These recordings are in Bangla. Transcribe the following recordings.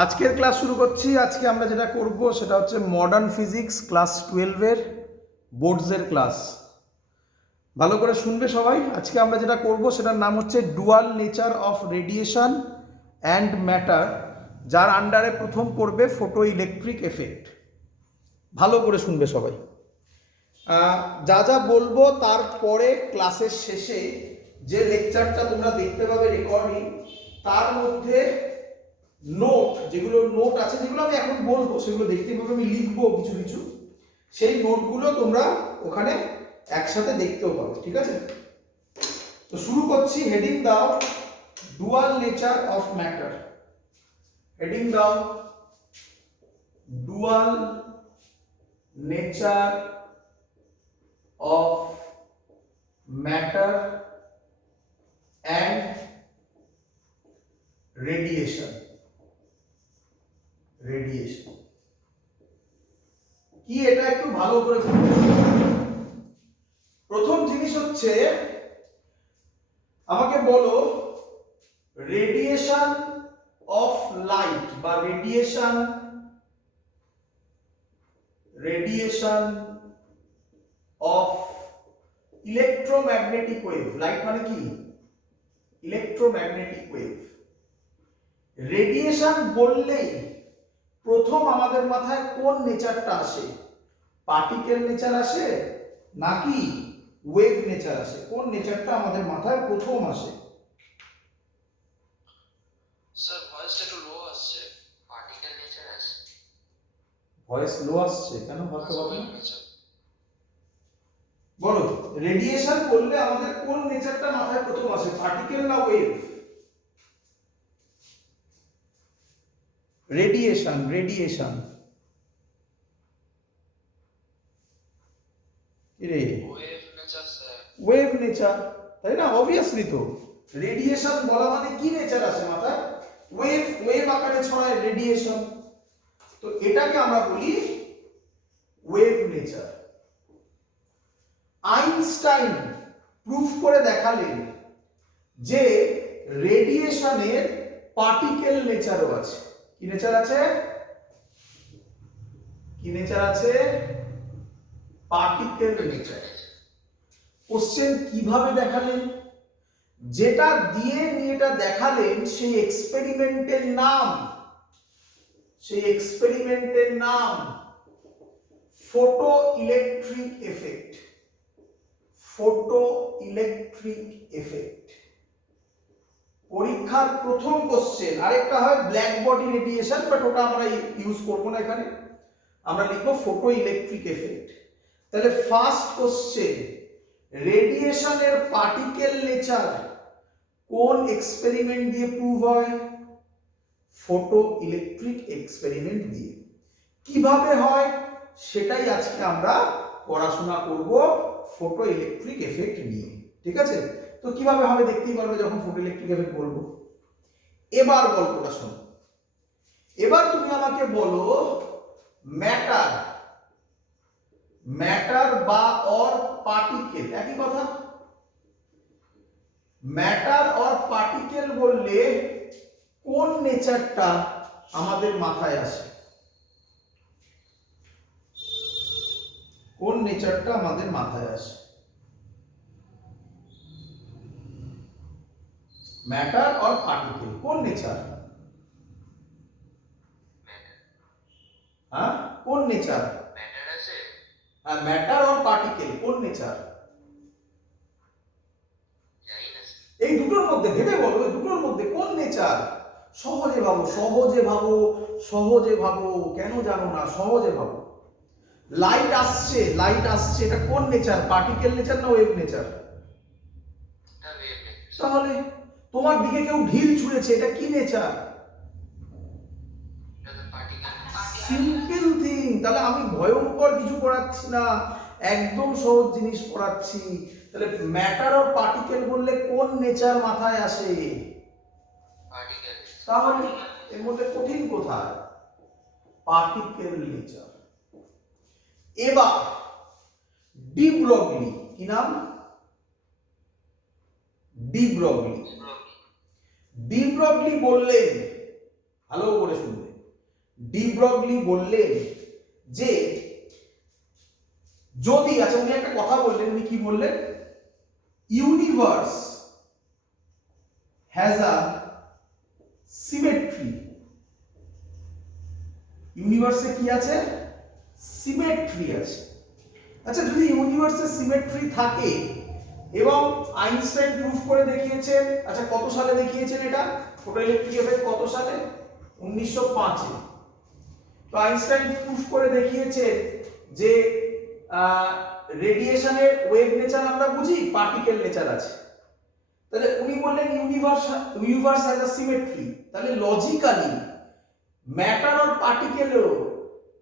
আজকের ক্লাস শুরু করছি। আজকে আমরা যেটা করব সেটা হচ্ছে মডার্ন ফিজিক্স ক্লাস 12-এর বোর্ডসের ক্লাস। ভালো করে শুনবে সবাই। আজকে আমরা যেটা করব সেটার নাম হচ্ছে dual nature of radiation and matter, যার আন্ডারে প্রথম পড়বে ফটো ইলেকট্রিক এফেক্ট। ভালো করে শুনবে সবাই। যা যা বলবো তারপরে ক্লাসের শেষে যে লেকচারটা তোমরা দেখতে পাবে রেকর্ডিং, তার মধ্যে যেগুলো নোট আছে, যেগুলো আমি এখন বলবো সেগুলো দেখতে পাবে, আমি লিখবো কিছু কিছু, সেই নোটগুলো তোমরা ওখানে একসাথে দেখতেও পাবে। ঠিক আছে, তো শুরু করছি। হেডিং দাও dual nature of matter. Heading দাও dual nature of matter and radiation. কি এটা একটু ভালো করে প্রথম জিনিস হচ্ছে আমাকে বলো রেডিয়েশন অফ লাইট বা radiation of electromagnetic wave. Light মানে কি? Electromagnetic wave. রেডিয়েশন বললেই প্রথম আমাদের মাথায় কোন নেচারটা আসে? পার্টিকেল নেচার আসে নাকি ওয়েভ নেচার আসে? কোন নেচারটা আমাদের মাথায় প্রথম আসে? স্যার ভয়েসটা একটু লো আসছে, পার্টিকেল নেচার আসে। ভয়েস লো আসছে কেন? হয়তো হবে না। বলো, রেডিয়েশন বললে আমাদের কোন নেচারটা মাথায় প্রথম আসে, পার্টিকেল না ওয়েভ? রেডিয়েশন ওয়েভ নেচার, তাই না? অবভিয়াসলি তো রেডিয়েশন বলা মানে কি নেচার আসে মাথায়? ওয়েভ আকারে ছড়ায় রেডিয়েশন, তো এটাকে আমরা বলি ওয়েভ নেচার। আইনস্টাইন প্রুফ করে দেখালেন যে রেডিয়েশনের পার্টিকেল নেচারও আছে। কি নেচার আছে? Particle nature. কোশ্চেন কিভাবে দেখালেন? যেটা দিয়ে এটা দেখালেন সেই এক্সপেরিমেন্টের নাম ফটো ইলেকট্রিক এফেক্ট। পরীক্ষার প্রথম কোশ্চেন। আরেকটা হয় ব্ল্যাক বডি রেডিয়েশন, বাট ওটা আমরা ইউজ করব না এখানে, আমরা লিখবো ফটো ইলেকট্রিক এফেক্ট। তাহলে ফার্স্ট কোশ্চেন, রেডিয়েশনের পার্টিকেল নেচার কোন এক্সপেরিমেন্ট দিয়ে প্রুভ হয়? ফটো ইলেকট্রিক এক্সপেরিমেন্ট দিয়ে। কিভাবে হয় সেটাই আজকে আমরা পড়াশোনা করব ফটো ইলেকট্রিক এফেক্ট নিয়ে। ঠিক আছে, তো কিভাবে হবে দেখতেই পারবে যখন ফটো ইলেকট্রিক এফেক্ট বলবো। এবার গল্পটা শোনো। এবার তুমি আমাকে বলো ম্যাটার বা অর পার্টিকেল একই কথা। ম্যাটার অর পার্টিকেল বললে কোন নেচারটা আমাদের মাথায় আসে? ম্যাটার অর পার্টিকেল কোন নেচার? কোন নেচার? ম্যাটার অর পার্টিকেল কোন নেচার? এই দুটোর মধ্যে ভেবে বলো, এই দুটোর মধ্যে কোন নেচার? সহজে ভাবো, কেন জানো না? সহজে ভাবো। লাইট আসছে, এটা কোন নেচার? পার্টিকেল নেচার না ওয়েভ নেচার? তাহলে তোমার দিকে কেউ ঢিল ছুঁড়েছে, এটা কি নেচার? Simple thing. তাহলে আমি ভয়ঙ্কর কিছু পড়াচ্ছি না, একদম সহজ জিনিস পড়াচ্ছি। তাহলে ম্যাটার অর পার্টিকেল বললে কোন নেচার মাথায় আসে? তাহলে এর মধ্যে কঠিন কোথায়? Particle nature. এবার ডি ব্রগলি, কি নাম? ডি ব্রগলি বললেন ভালো করে শুনবে। ডি ব্রগলি বললেন যে যদি, আচ্ছা উনি একটা কথা বললেন, উনি কি বললেন, ইউনিভার্স হ্যাজ আ সিমেট্রি। ইউনিভার্সে কি আছে? সিমেট্রি আছে। আচ্ছা যদি ইউনিভার্সে সিমেট্রি থাকে, এবং আইনস্টাইন প্রুফ করে দেখিয়েছেন, আচ্ছা কত সালে দেখিয়েছেন এটা, ফটোইলেকট্রিক এফেক্ট কত সালে? 1905 এ। তো আইনস্টাইন প্রুফ করে দেখিয়েছেন যে রেডিয়েশনের ওয়েভ নেচার আমরা বুঝি, পার্টিকেল নেচার আছে। তাহলে উনি বললেন ইউনিভার্স হ্যাজ আ সিমেট্রি, তাহলে লজিক্যালি ম্যাটার আর পার্টিকেলেরও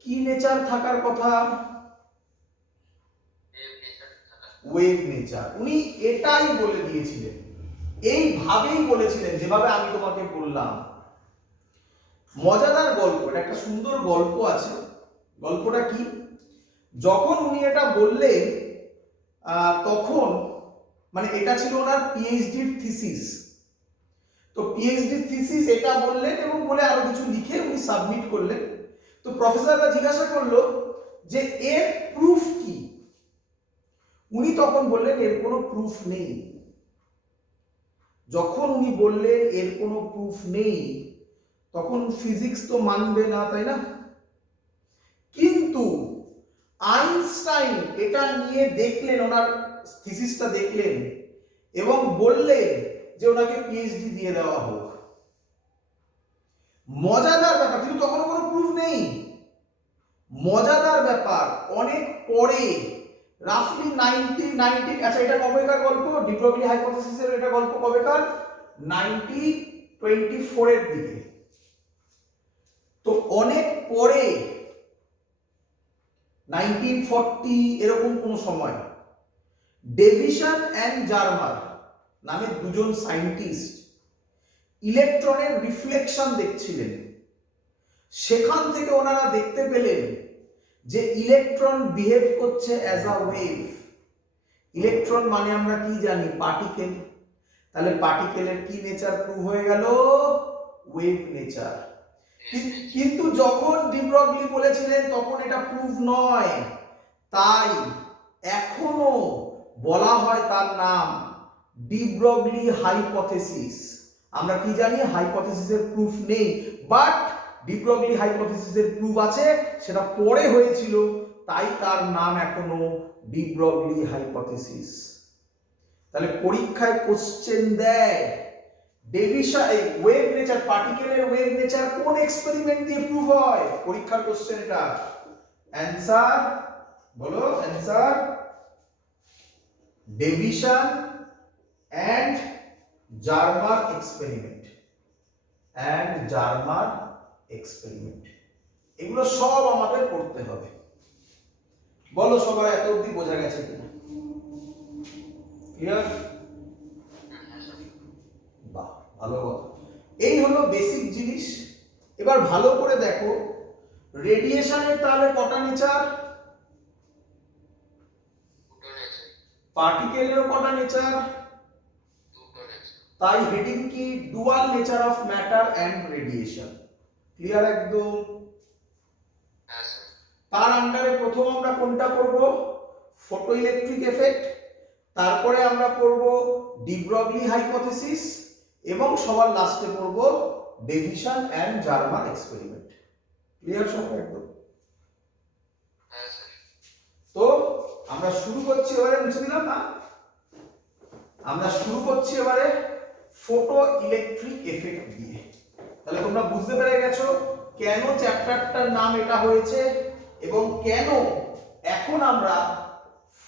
কি নেচার থাকার কথা? Wave nature. উনি এটাই বলে দিয়েছিলেন, এইভাবেই বলেছিলেন যেভাবে আমি তোমাকে বললাম। মজাদার গল্প, এটা একটা সুন্দর গল্প আছে। গল্পটা কি, যখন উনি এটা বললেন তখন মানে এটা ছিল ওনার পিএইচডির থিসিস। তো পিএইচডির থিসিস এটা বললেন এবং বলে আরো কিছু লিখে উনি সাবমিট করলেন। তো প্রফেসররা জিজ্ঞাসা করলো যে এর প্রুফ কি? উনি তখন বললেন এর কোনো প্রুফ নেই। যখন উনি বললেন এর কোনো প্রুফ নেই, তখন ফিজিক্স তো মানবে না, তাই না? কিন্তু আইনস্টাইন এটা নিয়ে দেখলেন, ওনার থিসিসটা দেখলেন এবং বললেন যে ওনাকে পিএইচডি দিয়ে দেওয়া হোক। মজাদার ব্যাপার, কিন্তু তখন কোনো প্রুফ নেই। মজাদার ব্যাপার, অনেক পরে রাফলি 1990, আচ্ছা এটা কবেকার গল্প? ডি ব্রগলি হাইপোথিসিসের এটা গল্প কবেকার? 1924 এর দিকে। তো অনেক পরে 1940 এরকম কোন সময় ডেভিসন অ্যান্ড জার্মার নামে দুজন সায়েন্টিস্ট ইলেকট্রনের রিফ্লেকশন দেখছিলেন। সেখান থেকে ওনারা দেখতে পেলেন যে ইলেকট্রন বিহেভ করছে অ্যাজ আ ওয়েভ। ইলেকট্রন মানে আমরা কি জানি? পার্টিকেল। তাহলে পার্টিকেলের কি নেচার প্রুভ হয়ে গেল? Wave nature. কিন্তু যখন ডি ব্রগলি বলেছিলেন তখন এটা প্রুভ নয়, তাই এখনো বলা হয় তার নাম ডি ব্রগলি হাইপোথিসিস। আমরা কি জানি? হাইপোথিসিসের প্রুফ নেই, বাট ডি ব্রগলি হাইপোথিসিসের প্রুফ আছে, সেটা পরে হয়েছিল, তাই তার নাম এখনো ডি ব্রগলি হাইপোথিসিস। তাহলে পরীক্ষায় কোশ্চেন দেয় ডেভিসন এই ওয়েভ নেচার, পার্টিকেলের ওয়েভ নেচার কোন এক্সপেরিমেন্ট দিয়ে প্রুভ হয়? পরীক্ষার কোশ্চেন এটা। অ্যানসার বলো, answer Davisson and Germer experiment. And Germer experiment, এগুলো সব আমাদের করতে হবে। বলো সবাই এত অবধি বোঝা গেছে কিনা? ক্লিয়ার? বাহ, ভালো কথা। এই হলো বেসিক জিনিস। এবার ভালো করে দেখো, রেডিয়েশনের তাহলে কটা নেচার? পার্টিকেলেরও কটা নেচার? তাই হেডিং কি? Dual nature of matter and radiation. Clear একদম? তার আন্ডারে প্রথম আমরা কোনটা করব? Photo electric effect. তারপরে আমরা করব ডি ব্রগলি হাইপোথিসিস এবং সবার লাস্টে করব Davidson and Germer experiment. Clear সব একদম? তো আমরা শুরু করছি এবারে, মুছে দিলাম না? আমরা শুরু করছি এবারে ফটো ইলেকট্রিক এফেক্ট দিয়ে। তাহলে তোমরা বুঝতে পেরে গেছো কেন চ্যাপ্টারটার নাম এটা হয়েছে এবং কেন এখন আমরা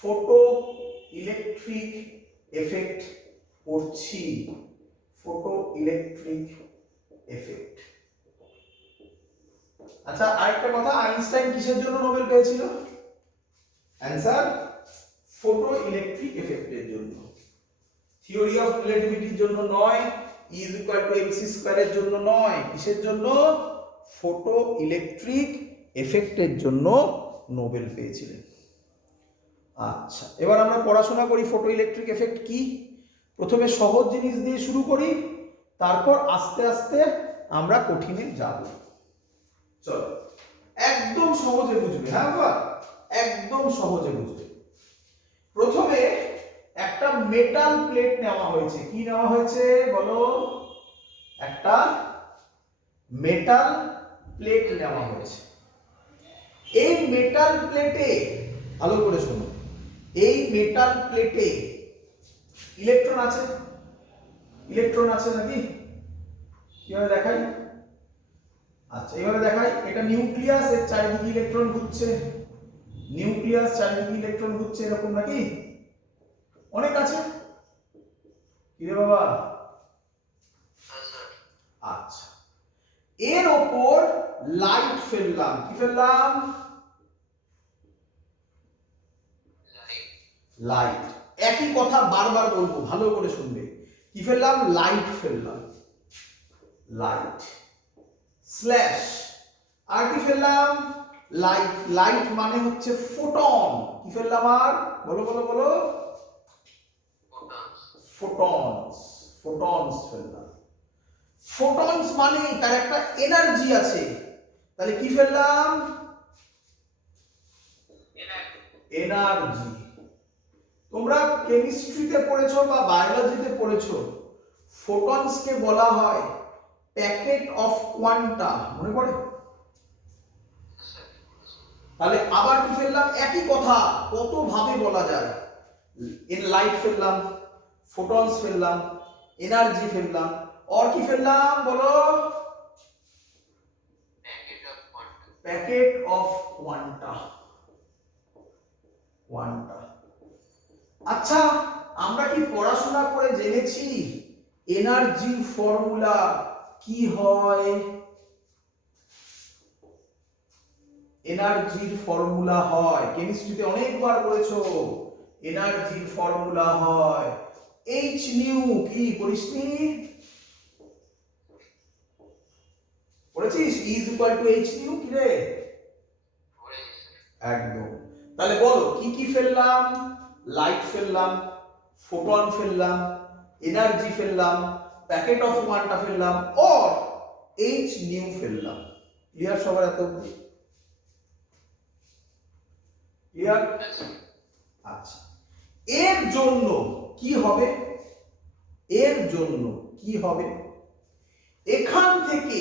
ফটো ইলেকট্রিক এফেক্ট পড়ছি। Photo electric effect. আচ্ছা আরেকটা কথা, আইনস্টাইন কিসের জন্য নোবেল পেয়েছিল? অ্যানসার ফটো ইলেকট্রিক এফেক্টের জন্য। থিওরি অফ রিলেটিভিটির জন্য নয়, E = mc স্কয়ারের জন্য নয়, কিসের জন্য? ফটো ইলেকট্রিক এফেক্টের জন্য নোবেল পেয়েছিলেন। আচ্ছা এবার আমরা পড়াশোনা করি ফটো ইলেকট্রিক এফেক্ট কি। প্রথমে সহজ জিনিস দিয়ে শুরু করি, তারপর আস্তে আস্তে আমরা কঠিনে যাব। চলো একদম সহজে বুঝবে, হ্যাঁ বাবা, একদম সহজে বুঝবে। প্রথমে একটা মেটাল প্লেট নেওয়া হয়েছে। কি নেওয়া হয়েছে বলো? একটা মেটাল প্লেট নেওয়া হয়েছে। এই মেটাল প্লেটে, ভালো করে শোনো, এই মেটাল প্লেটে ইলেকট্রন আছে। ইলেকট্রন আছে নাকি? কিভাবে দেখাই? আচ্ছা এইভাবে দেখাই। এটা নিউক্লিয়াস, এর চারিদিকে ইলেকট্রন ঘুরছে। নিউক্লিয়াস, চারিদিকে ইলেকট্রন ঘুরছে, এরকম নাকি? অনেক আছে কি রে বাবা? হ্যাঁ স্যার। আচ্ছা, এর ওপর লাইট ফেললাম। কি ফেললাম? লাইট। একই কথা বারবার বলবো, ভালো করে শুনবে। কি ফেললাম? লাইট ফেললাম। লাইট স্ল্যাশ আর কি ফেললাম? লাইট। লাইট মানে হচ্ছে ফোটন। কি ফেললাম আর? বলো বলো বলো। ফোটনস। ফোটনস ফেললাম। ফোটনস মানে তার একটা এনার্জি আছে। তাহলে কি ফেললাম? এনার্জি। তোমরা কেমিস্ট্রিতে পড়েছো বা বায়োলজিতে পড়েছো, ফোটনসকে বলা হয় প্যাকেট অফ কোয়ান্টা। মনে পড়ে? তাহলে আবার কি ফেললাম? একই কথা কত ভাবে বলা যায়। লাইট ফেললাম, ফোটনস ফেললাম, এনার্জি ফেললাম, আর কি ফেললাম বলো? Packet of quanta. কোয়ান্টা। আচ্ছা, আমরা কি পড়াশোনা করে জেনেছি এনার্জি ফর্মুলা কি হয়? এনার্জির ফর্মুলা হয়, কেমিস্ট্রিতে অনেকবার পড়েছো, এনার্জির ফর্মুলা হয় এইচ নিউ। কি পড়িসনি? পড়েছিস? Is equal to H new. কি রে? একদম। তাহলে বলো কি কি ফেললাম? লাইট ফেললাম, ফোটন ফেললাম, এনার্জি ফেললাম, প্যাকেট অফ কোয়ান্টা ফেললাম, আর এইচ নিউ ফেললাম। ক্লিয়ার সবার এত অবধি? ক্লিয়ার? আচ্ছা, এর জন্য কি হবে? এর জন্য কি হবে? এখান থেকে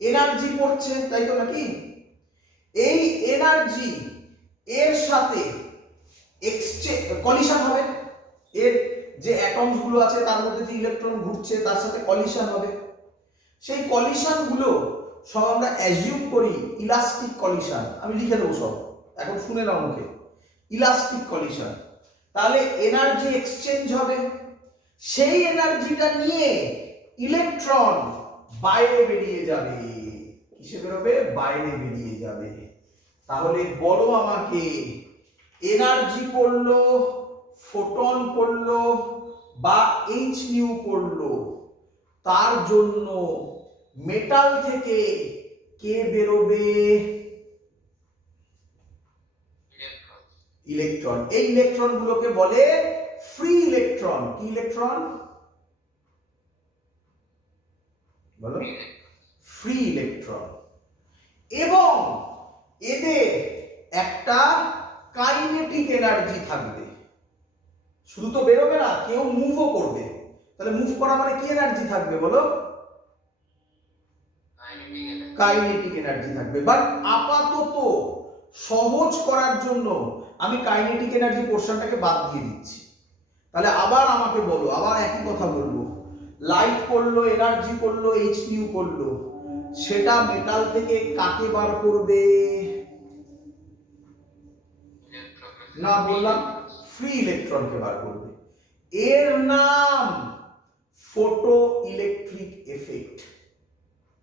এনার্জি পড়ছে, তাই তো নাকি? এই এনার্জি এর সাথে এক্সচেঞ্জ, কলিশন হবে। এর যে অ্যাটমস গুলো আছে তার মধ্যে যে ইলেকট্রন ঘুরছে তার সাথে কলিশন হবে। সেই কলিশন গুলো সব আমরা অ্যাজিউম করি ইলাস্টিক কলিশন। আমি লিখে দেবো সব, এখন শুনে নাও মুখে। Elastic collision. তাহলে এনার্জি এক্সচেঞ্জ হবে। সেই এনার্জিটা নিয়ে ইলেকট্রন বাইরে বেরিয়ে যাবে। কিসে বেরোবে? বাইরে বেরিয়ে যাবে। তাহলে বলো আমাকে, এনার্জি পড়লো, ফোটন পড়লো বা এইচ নিউ পড়লো, তার জন্য মেটাল থেকে কে বেরোবে? ইলেকট্রন। এই ইলেকট্রন গুলোকে বলে ফ্রি ইলেকট্রন। কি ইলেকট্রন বলো? Free electron. এবং এদের একটা কাইনেটিক এনার্জি থাকবে। শুধু তো বেরোবে না, কেউ মুভও করবে। তাহলে মুভ করা মানে কি এনার্জি থাকবে বলো? কাইনেটিক এনার্জি থাকবে। বাট আপাতত সহজ করার জন্য আমি কাইনেটিক এনার্জি পোরশনটাকে বাদ দিয়ে দিচ্ছি। তাহলে আবার আমাকে বলো, আবার একই কথা বলবো। লাইট পড়লো, এনার্জি পড়লো, এইচ নিউ পড়লো, সেটা মেটাল থেকে কাকে বার করবে? না বললাম ফ্রি ইলেকট্রনকে বার করবে। এর নাম ফটো ইলেকট্রিক এফেক্ট।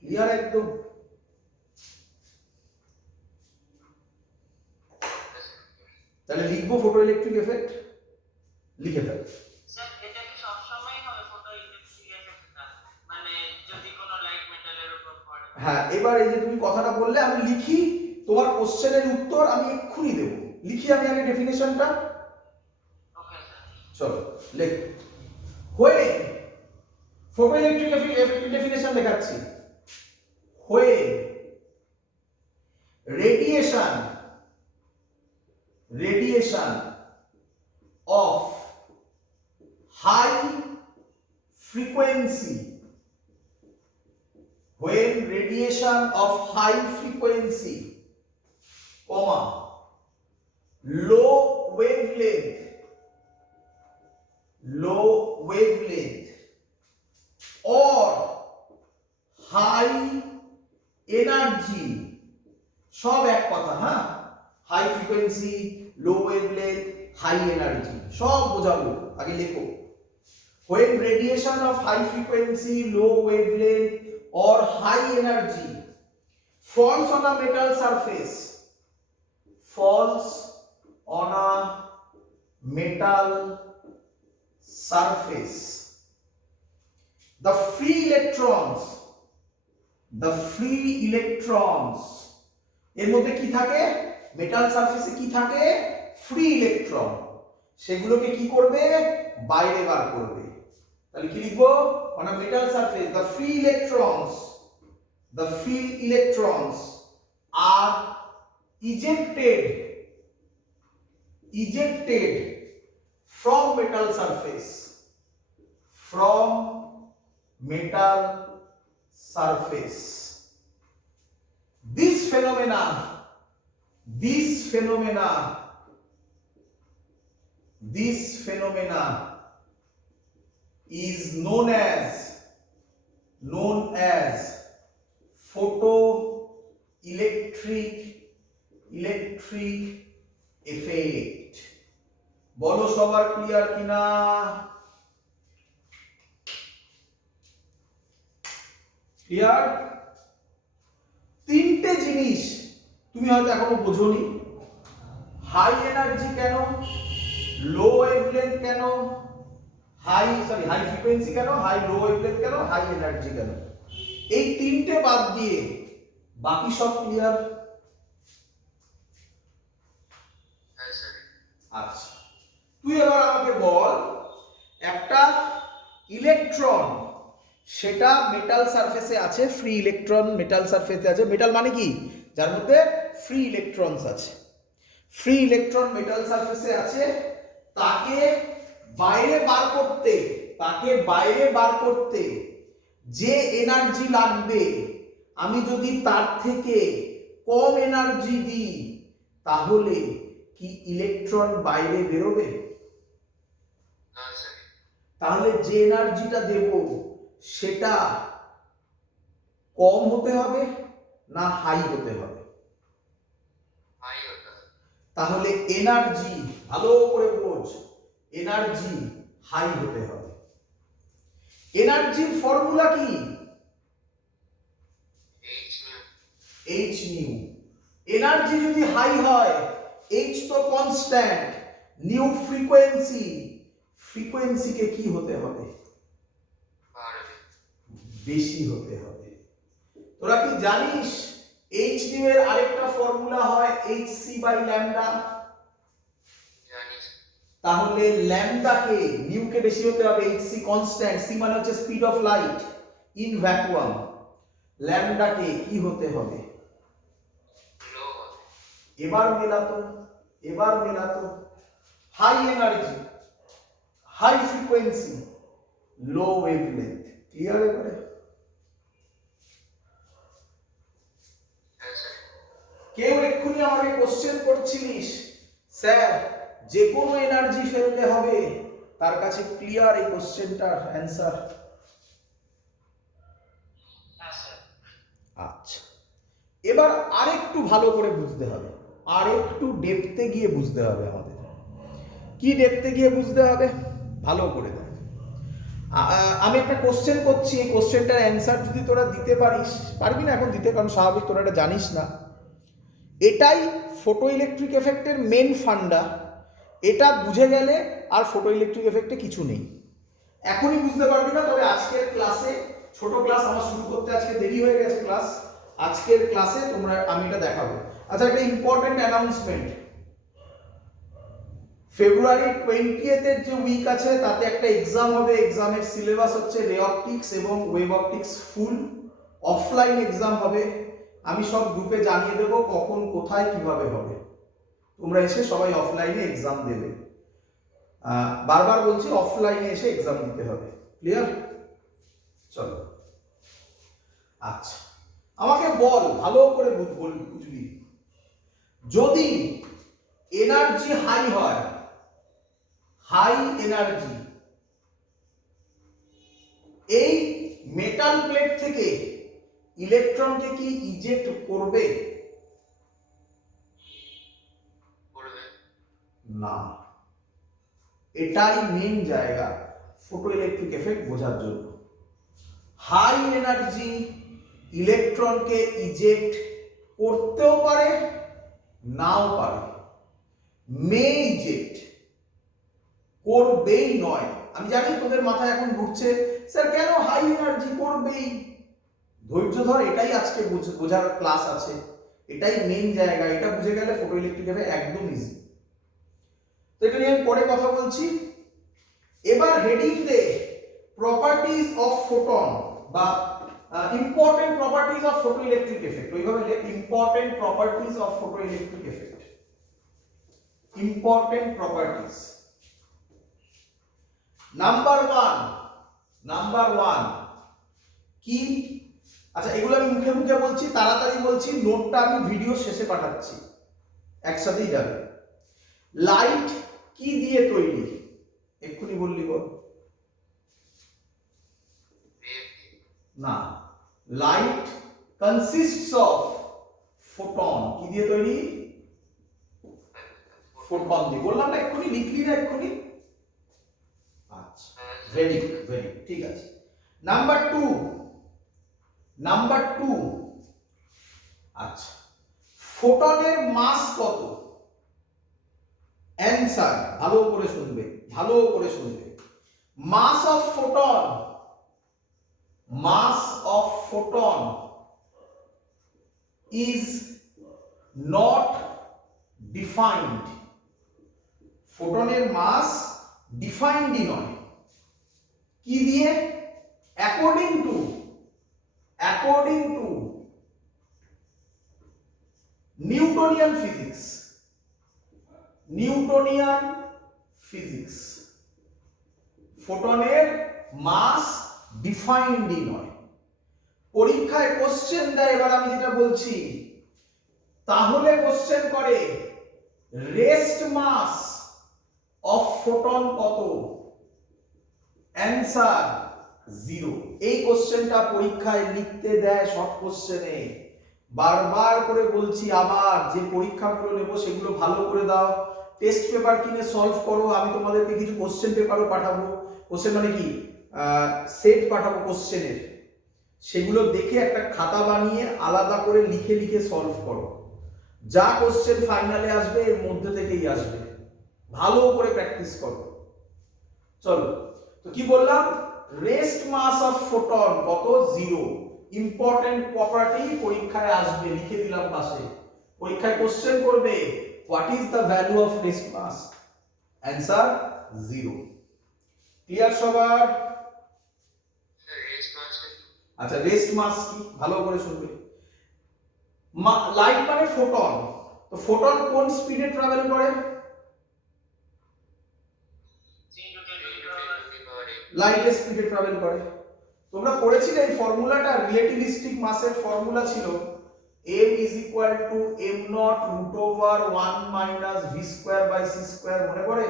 ক্লিয়ার একদম? তাহলে লিখবো ফটো ইলেকট্রিক এফেক্ট, লিখে ফেল। স্যার এটা কি সব সময় হবে ফটো ইলেকট্রিক এফেক্টটা, মানে যদি কোনো লাইট মেটালের উপর পড়ে? হ্যাঁ, এবার এই যে তুমি কথাটা বললে, আমি লিখি, তোমার কোশ্চেনের উত্তর আমি এক্ষুনি দেব। লিখি আমি আগে ডেফিনেশনটা। Okay sir. চলো লেখ। হয়ে ফটো ইলেকট্রিক এফেক্ট ডেফিনেশন লেখাচ্ছি। when radiation of high frequency comma low wavelength or high energy, সব এক কথা, হ্যাঁ, high frequency, low wavelength, high energy সব বোঝাবো, আগে লেখো। when radiation of high frequency, low wavelength or high energy falls on a metal surface, the free electrons এর মধ্যে কি থাকে, মেটাল সারফেসে কি থাকে, ফ্রি ইলেকট্রন, সেগুলোকে কি করবে, বাইরে বার করবে। তাহলে কি লিখবো, on a metal surface the free electrons are ejected from metal surface, this phenomena is known as photoelectric effect। বলো সবার ক্লিয়ার কিনা? ক্লিয়ার? তিনটে জিনিস তুমি হয়তো এখনো বোঝোনি, হাই এনার্জি কেন, লো ওয়েভলেন্থ কেন, হাই ফ্রিকোয়েন্সি কেন, হাই লো ওয়েভলেন্থ কেন, হাই এনার্জি কেন, এই তিনটে বাদ দিয়ে বাকি সব ক্লিয়ার? আচ্ছা, তুই এবার আমাকে বল, একটা ইলেকট্রন সেটা মেটাল সারফেসে আছে, ফ্রি ইলেকট্রন মেটাল সারফেসে আছে, মেটাল মানে কি, যার মধ্যে ফ্রি ইলেকট্রনস আছে, ফ্রি ইলেকট্রন মেটাল সারফেসে আছে, তাকে বাইরে বার করতে যে এনার্জি লাগবে, আমি যদি তার থেকে কম এনার্জি দিই তাহলে কি ইলেকট্রন বাইরে বেরোবে? তাহলে যে এনার্জিটা দেব সেটা কম হতে হবে না হাই হতে হবে? তাহলে এনার্জি, ভালো করে বোঝ, এনার্জি হাই হতে হবে। এনার্জির ফর্মুলা কি? h new. এনার্জি যদি হাই হয়, h তো কনস্ট্যান্ট, নিউ ফ্রিকোয়েন্সিকে কি হতে হবে? বেশি হতে হবে। তোরা কি জানিস h নিউ এর আরেকটা ফর্মুলা হয় hc বাই ল্যামডা? তাহলে ল্যামডাকে, নিউকে বেশি হতে হবে, hc কনস্ট্যান্ট, c মানে হচ্ছে speed of light in vacuum, ল্যামডাকে কি হতে হবে? এবার মেলাতো, high energy, high frequency, low wavelength, clear? এবারে কেউ এক্ষুনি আমাকে কোশ্চেন করছিলিস, স্যার যে কোনো এনার্জি ফেললে হবে, তার কাছে ক্লিয়ার এই কোশ্চেনটার অ্যান্সার? আচ্ছা, এবার আরেকটু ভালো করে বুঝতে হবে, আরেকটু ডেপথে গিয়ে বুঝতে হবে আমাদের। কি ডেপথে গিয়ে বুঝতে হবে? ভালো করে দেখ, আমি একটা কোশ্চেন করছি, এই কোশ্চেনটার অ্যান্সার যদি তোরা দিতে পারিস, পারবি না এখন দিতে, কারণ স্বাভাবিক তোরা এটা জানিস না, এটাই ফটো ইলেকট্রিক এফেক্টের মেন ফান্ডা। এটা বুঝে গেলে আর ফটো ইলেকট্রিক এফেক্টে কিছু নেই। এখনই বুঝতে পারবি না, তবে আজকের ক্লাসে, ছোট ক্লাস আমার শুরু করতে আজকে দেরি হয়ে গেছে ক্লাস, আজকের ক্লাসে আমি এটা দেখাবো। আচ্ছা, একটা ইম্পর্টেন্ট অ্যানাউন্সমেন্ট, ফেব্রুয়ারি 20th এর যে উইক আছে তাতে একটা এক্সাম হবে, এক্সামের সিলেবাস হচ্ছে রে অপটিক্স এবং ওয়েভ অপটিক্স ফুল, অফলাইন এক্সাম হবে, আমি সব গ্রুপে জানিয়ে দেবো কখন কোথায় কিভাবে হবে, তোমরা এসে সবাই অফলাইনে এক্সাম দেবে। বারবার বলছি অফলাইনে এসে এক্সাম দিতে হবে, ক্লিয়ার? চলো আচ্ছা, আমাকে বল ভালো করে বুঝবি, যদি এনার্জি হাই হয়, হাই এনার্জি, এই মেটাল প্লেট থেকে ইলেকট্রনকে কি ইজেক্ট করবে? না, এটাই মেন জায়গা ফটো ইলেকট্রিক এফেক্ট বোঝার জন্য। হাই এনার্জি ইলেকট্রনকে ইজেক্ট করতেও পারে, নাও পারে, মে ইজেক্ট, করবেই নয়। আমি জানি তোদের মাথায় এখন ঘুরছে স্যার কেন হাই এনার্জি করবেই, ধৈর্য ধর, এটাই আজকে বোঝার ক্লাস আছে, এটাই মেন জায়গা, এটা বুঝে গেলে ফটো ইলেকট্রিক এফেক্ট একদম ইজি। তো এটা নিয়ে আমি পরে কথা বলছি। এবার হেডিং দে প্রপার্টিজ অফ ফোটন বা important properties of photo electric effect, ওইভাবে লেখ, important properties of photo electric effect, important properties. Number one কি? আচ্ছা, এগুলো আমি মুখে মুখে বলছি, তাড়াতাড়ি বলছি, নোটটা আমি ভিডিও শেষে পাঠাচ্ছি, একসাথেই যাবে। লাইট কি দিয়ে তৈরি? এক্ষুনি বললি বল। না, লাইট কনসিস্টস অফ ফোটন, কি দিয়ে তৈরি? ফোটন দিয়ে। বললাম না এক্ষুনি, লিখলি না এক্ষুনি? আচ্ছা, ভেরি গুড, ভেরি গুড, ঠিক আছে। নাম্বার টু, আচ্ছা, ফোটনের মাস কত? অ্যান্সার ভালো করে শুনবে, ভালো করে শুনবে। Mass of photon is not defined. ফোটনের মাস ডিফাইন্ডই নয়, কি দিয়ে? অ্যাকর্ডিং টু নিউটনিয়ান ফিজিক্স, ফোটনের মাস ডিফাইন্ডই নয়। পরীক্ষায় কোশ্চেন দেয়, এবার আমি যেটা বলছি, তাহলে কোশ্চেন করে রেস্ট মাস অফ ফোটন কত? অ্যান্সার 0। এই কোশ্চেনটা পরীক্ষায় লিখতে দেয় শর্ট কোশ্চেনে, বারবার করে বলছি, আবার যে পরীক্ষাগুলো নেব সেগুলো ভালো করে দাও, টেস্ট পেপার কিনে সলভ করো, আমি তোমাদেরকে কিছু কোশ্চেন পেপারও পাঠাবো, কোশ্চেন মানে কি সেট পাঠাবো কোশ্চেনের, সেগুলো দেখে একটা খাতা বানিয়ে আলাদা করে লিখে লিখে সলভ করো, যা কোশ্চেন ফাইনালে আসবে এর মধ্যে থেকেই আসবে, ভালো করে প্র্যাকটিস করো। চলো, তো কি বললাম? রেস্ট মাস অফ ফোটন কত? 0। ইম্পর্টেন্ট প্রপার্টি পরীক্ষায় আসবে, লিখে দিলাম পাশে, পরীক্ষায় কোশ্চেন করবে what is the value of rest mass? Answer 0। Clear সবার? আচ্ছা, রেস্ট মাস কি ভালো করে শুনবে। লাইট মানে ফোটন, তো ফোটন কোন স্পিডে ট্রাভেল করে? লাইটের স্পিডে ট্রাভেল করে। তোমরা পড়েছিলে এই ফর্মুলাটা, রিলেটিভিস্টিক মাসের ফর্মুলা ছিল m is equal to m naught root over 1 minus v square by c square, মনে পড়ে?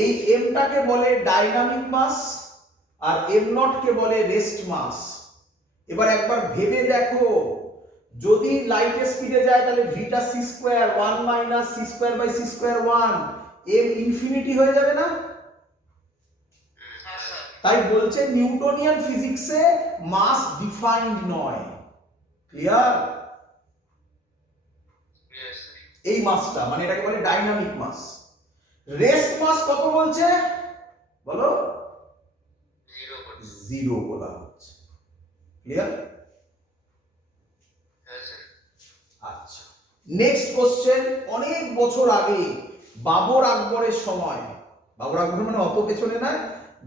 এই m টাকে বলে ডাইনামিক মাস আর m naught কে বলে রেস্ট মাস। এবার একবার ভেবে দেখো, যদি লাইটের স্পিডে যায় তাহলে v টা c square 1 minus c square by c square 1, m infinity হয়ে যাবে না? তাই বলছে নিউটনিয়ান ফিজিক্সে মাস ডিফাইন্ড নয়। ক্লিয়ার? এই মাসটা মানে এটাকে বলে ডাইনামিক মাস। রেস্ট মাস কত বলছে বলো? 0 বলা হচ্ছে। ক্লিয়ার? আচ্ছা, নেক্সট কোশ্চেন। অনেক বছর আগে বাবর আকবরের সময়, বাবর আকবর মানে অত পেছনে না,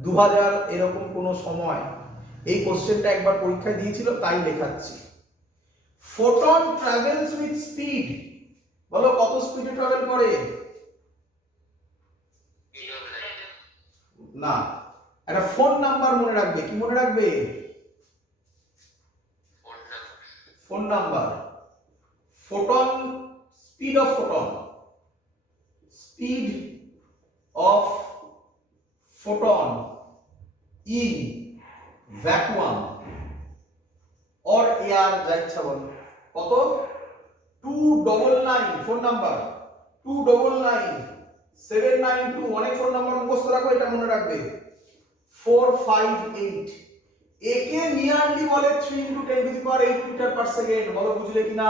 2000 এরকম কোন সময়, এই কোশ্চেনটা একবার পরীক্ষায় দিয়েছিল তাই লেখাচ্ছি। ফোটন ট্রাভেলস উইথ স্পিড, বলো কত স্পিডে ট্রাভেল করে? না, একটা ফোন নাম্বার মনে রাখবে। কি মনে রাখবে? Phone number. Photon, speed of photon, speed of photon in vacuum or air, যা ইচ্ছা বল। কত? 299, ফোন নাম্বার 299,792। অনেক ফোন নাম্বার মুখস্থ রাখো, এটা মনে রাখবে। 458। একে নিয়ারলি বলে 3 × 10⁸ মিটার পার সেকেন্ড। বলো বুঝলে কিনা?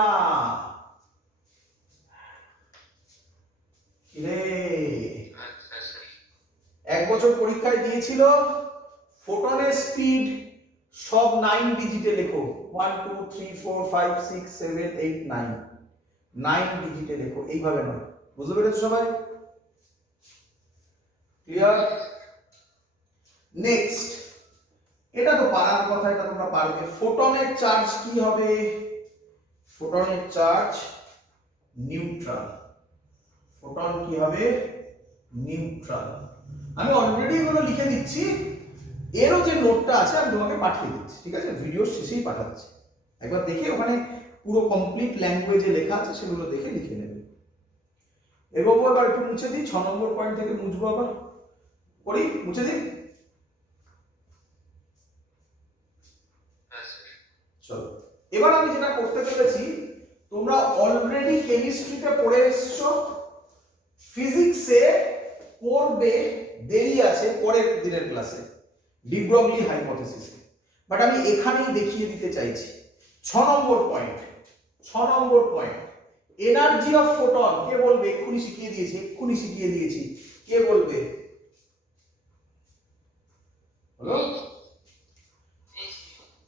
কিরে, এক বছর পরীক্ষায় দিয়েছিল ফোটনের স্পিড সব 9 ডিজিটে লেখো। 1 2 3 4 5 6 7 8 9, 9 ডিজিটে লেখো, এইভাবে নয়। বুঝতে পেরেছো সবাই? ক্লিয়ার? নেক্সট, এটা তো পারার কথা, এটা তোমরা পারবে। ফোটনের চার্জ কি হবে? ফোটনের চার্জ নিউট্রাল। ফোটন কি হবে? নিউট্রাল। আমি অলরেডি এগুলো লিখে দিচ্ছি, এরও যে নোটটা আছে আমি তোমাকে পাঠিয়ে দিচ্ছি, ঠিক আছে? ভিডিও শেষেই পাঠাচ্ছি, একবার দেখে ওখানে পুরো কমপ্লিট ল্যাঙ্গুয়েজে লেখা আছে, সেগুলো দেখে লিখে নেবে। এবং এবার একটু মুছে দিই, 6 নম্বর পয়েন্ট থেকে মুছবো। আবার করি, মুছে দিই। চলো, এবার আমি যেটা করতে চলেছি, তোমরা অলরেডি কেমিস্ট্রিতে পড়ে এসছো, ফিজিক্সে পড়বে, দেরি আছে পরের দিনের ক্লাসে, ডি ব্রগলি হাইপোথিসিস। বাট আমি এখানেই দেখিয়ে দিতে চাইছি 6 নম্বর পয়েন্ট। 6 নম্বর পয়েন্ট, এনার্জি অফ ফোটন। কে বলবে? এক্ষুনি শিখিয়ে দিয়েছি। কে বলবে? হলো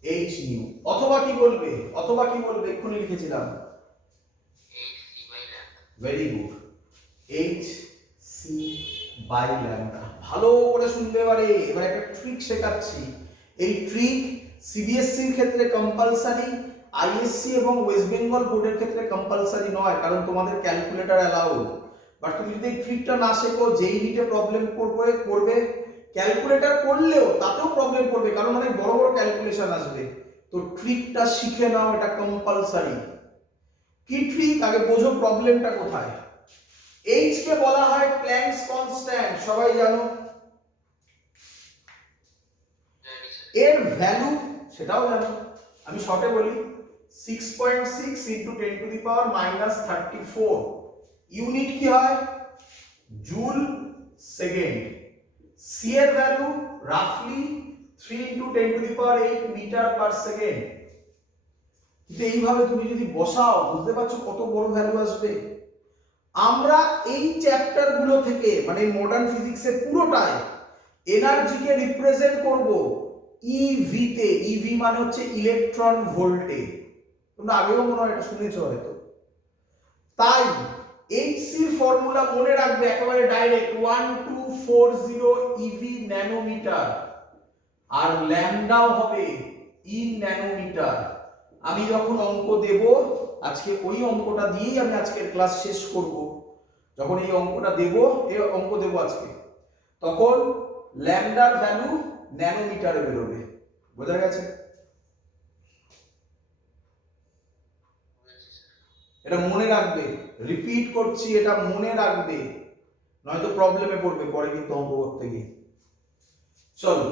এইচ নিউ। অথবা কি বলবে? এক্ষুনি লিখেছিলাম। Very good, h c by lambda. ভালো করে শুনবে। এবারে একটা ট্রিক শেখাচ্ছি। এই ট্রিক সিবিএসসি এর ক্ষেত্রে কম্পালসারি, আইএসসি এবং ওয়েস্ট বেঙ্গল বোর্ডের ক্ষেত্রে কম্পালসারি নয়, কারণ তোমাদের ক্যালকুলেটর অ্যালাউড। বাট তুমি যদি এই ট্রিকটা না শেখো, যেই নিটে প্রবলেম করবে, ক্যালকুলেটর করলেও তাতেও প্রবলেম করবে, কারণ অনেক বড় বড় ক্যালকুলেশন আসবে। তো ট্রিকটা শিখে নাও, এটা কম্পালসারি। কি ট্রিক? আগে বোঝো প্রবলেমটা কোথায়। এইচ কে বলা হয় প্ল্যাঙ্কস কনস্ট্যান্ট, সবাই জানো। এর ভ্যালু সেটাও জানো, আমি শর্টে বলি 6.6 × 10⁻−34। ইউনিট কি হয়? Joule second. সি এর ভ্যালু রাফলি 3 × 10⁸ মিটার পার সেকেন্ড। কিন্তু এইভাবে তুমি যদি বসাও, বুঝতে পারছো কত বড় ভ্যালু আসবে। আমরা এই চ্যাপ্টার গুলো থেকে, মানে মডার্ন ফিজিক্সের পুরোটাই এনার্জিকে রিপ্রেজেন্ট করব ইভি তে। ইভি মানে হচ্ছে ইলেকট্রন ভোল্টে। তোমরা আগেও মনে হয় এটা শুনেছো হয়তো। তাই এইচসি এর ফর্মুলা মনে রাখবে একেবারে ডাইরেক্ট, 1240 ইভি ন্যানোমিটার, আর ল্যামডাও হবে ইন ন্যানোমিটার। আমি যখন অঙ্ক দেব আজকে, ওই অঙ্কটা দিয়েই আমি আজকের ক্লাস শেষ করব। যখন এই অঙ্কটা দেব, আজকে, তখন ল্যামডার ভ্যালু ন্যানোমিটারে বেরোবে। বোঝা গেছে? এটা মনে রাখবে, রিপিট করছি, এটা মনে রাখবে, নয়তো প্রবলেমে পড়বে পরে কিন্তু অঙ্ক করতে গিয়ে। চলো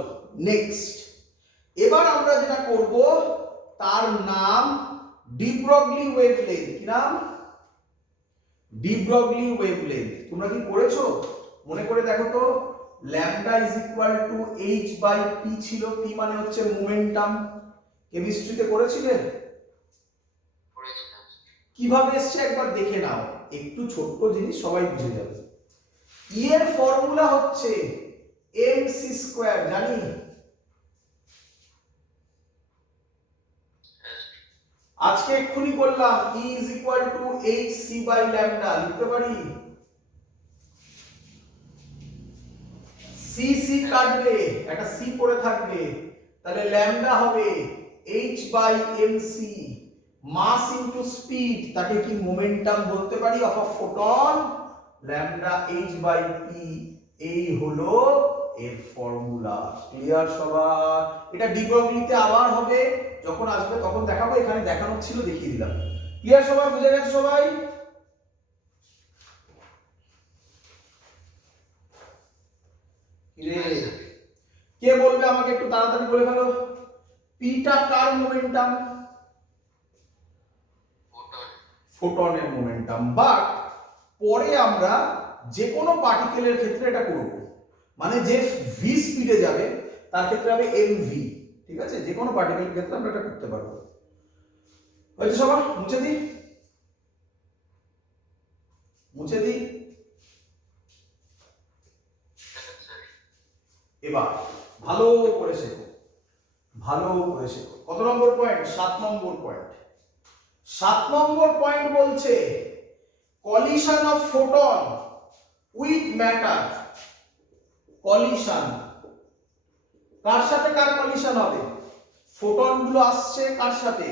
নেক্সট, এবার আমরা যেটা করব তার নাম ডি ব্রগলি ওয়েভলেন্থ। কি নাম? De Broglie wavelength. তোমরা কি করেছো? মনে করে দেখো তো। Lambda is equal to h by p ছিল। পি মানে হচ্ছে মোমেন্টাম। কেমিস্ট্রিতে করেছিলে? কিভাবে এসছে একবার দেখে নাও, একটু ছোট্ট জিনিস, সবাই বুঝে যাবে। ই এর ফর্মুলা হচ্ছে mc², জানি? আজকে এক্ষুনি করলাম E is equal to hc by lambda। লিখতে পারি? c কাটবে, একটা c পড়ে থাকবে, তাহলে ল্যামডা হবে h/mc, মাস ইনটু স্পিড, তাকে কি মোমেন্টাম বলতে পারি of a photon, lambda h/p, এই হলো এর ফর্মুলা। ক্লিয়ার সবার? এটা ডি ব্রগলিতে আবার হবে, যখন আসবে তখন দেখাবো, এখানে দেখানো ছিল দেখিয়ে দিলাম। ক্লিয়ার সবার? বুঝে গেছে সবাই? কে বলবে আমাকে একটু তাড়াতাড়ি বলে ফেলো, পিটা কার মোমেন্টাম? ফোটনের মোমেন্টাম। বাট পরে আমরা যে কোনো পার্টিকেলের ক্ষেত্রে এটা করব, মানে যে ভি স্পিডে যাবে তার ক্ষেত্রে হবে এমভি। ঠিক আছে, যে কোনো পার্টিকেলের ক্ষেত্রে আমরা এটা করতে পারবো। হয়েছে সবার? মুছে দিই, মুছে দিই। এবার ভালো করে শেখো, ভালো করে শেখো। কত নম্বর পয়েন্ট? 7 নম্বর পয়েন্ট। 7 নম্বর পয়েন্ট বলছে collision of photon with matter. Collision কার সাথে কার কলিশন হবে? ফোটন গুলো আসছে কার সাথে?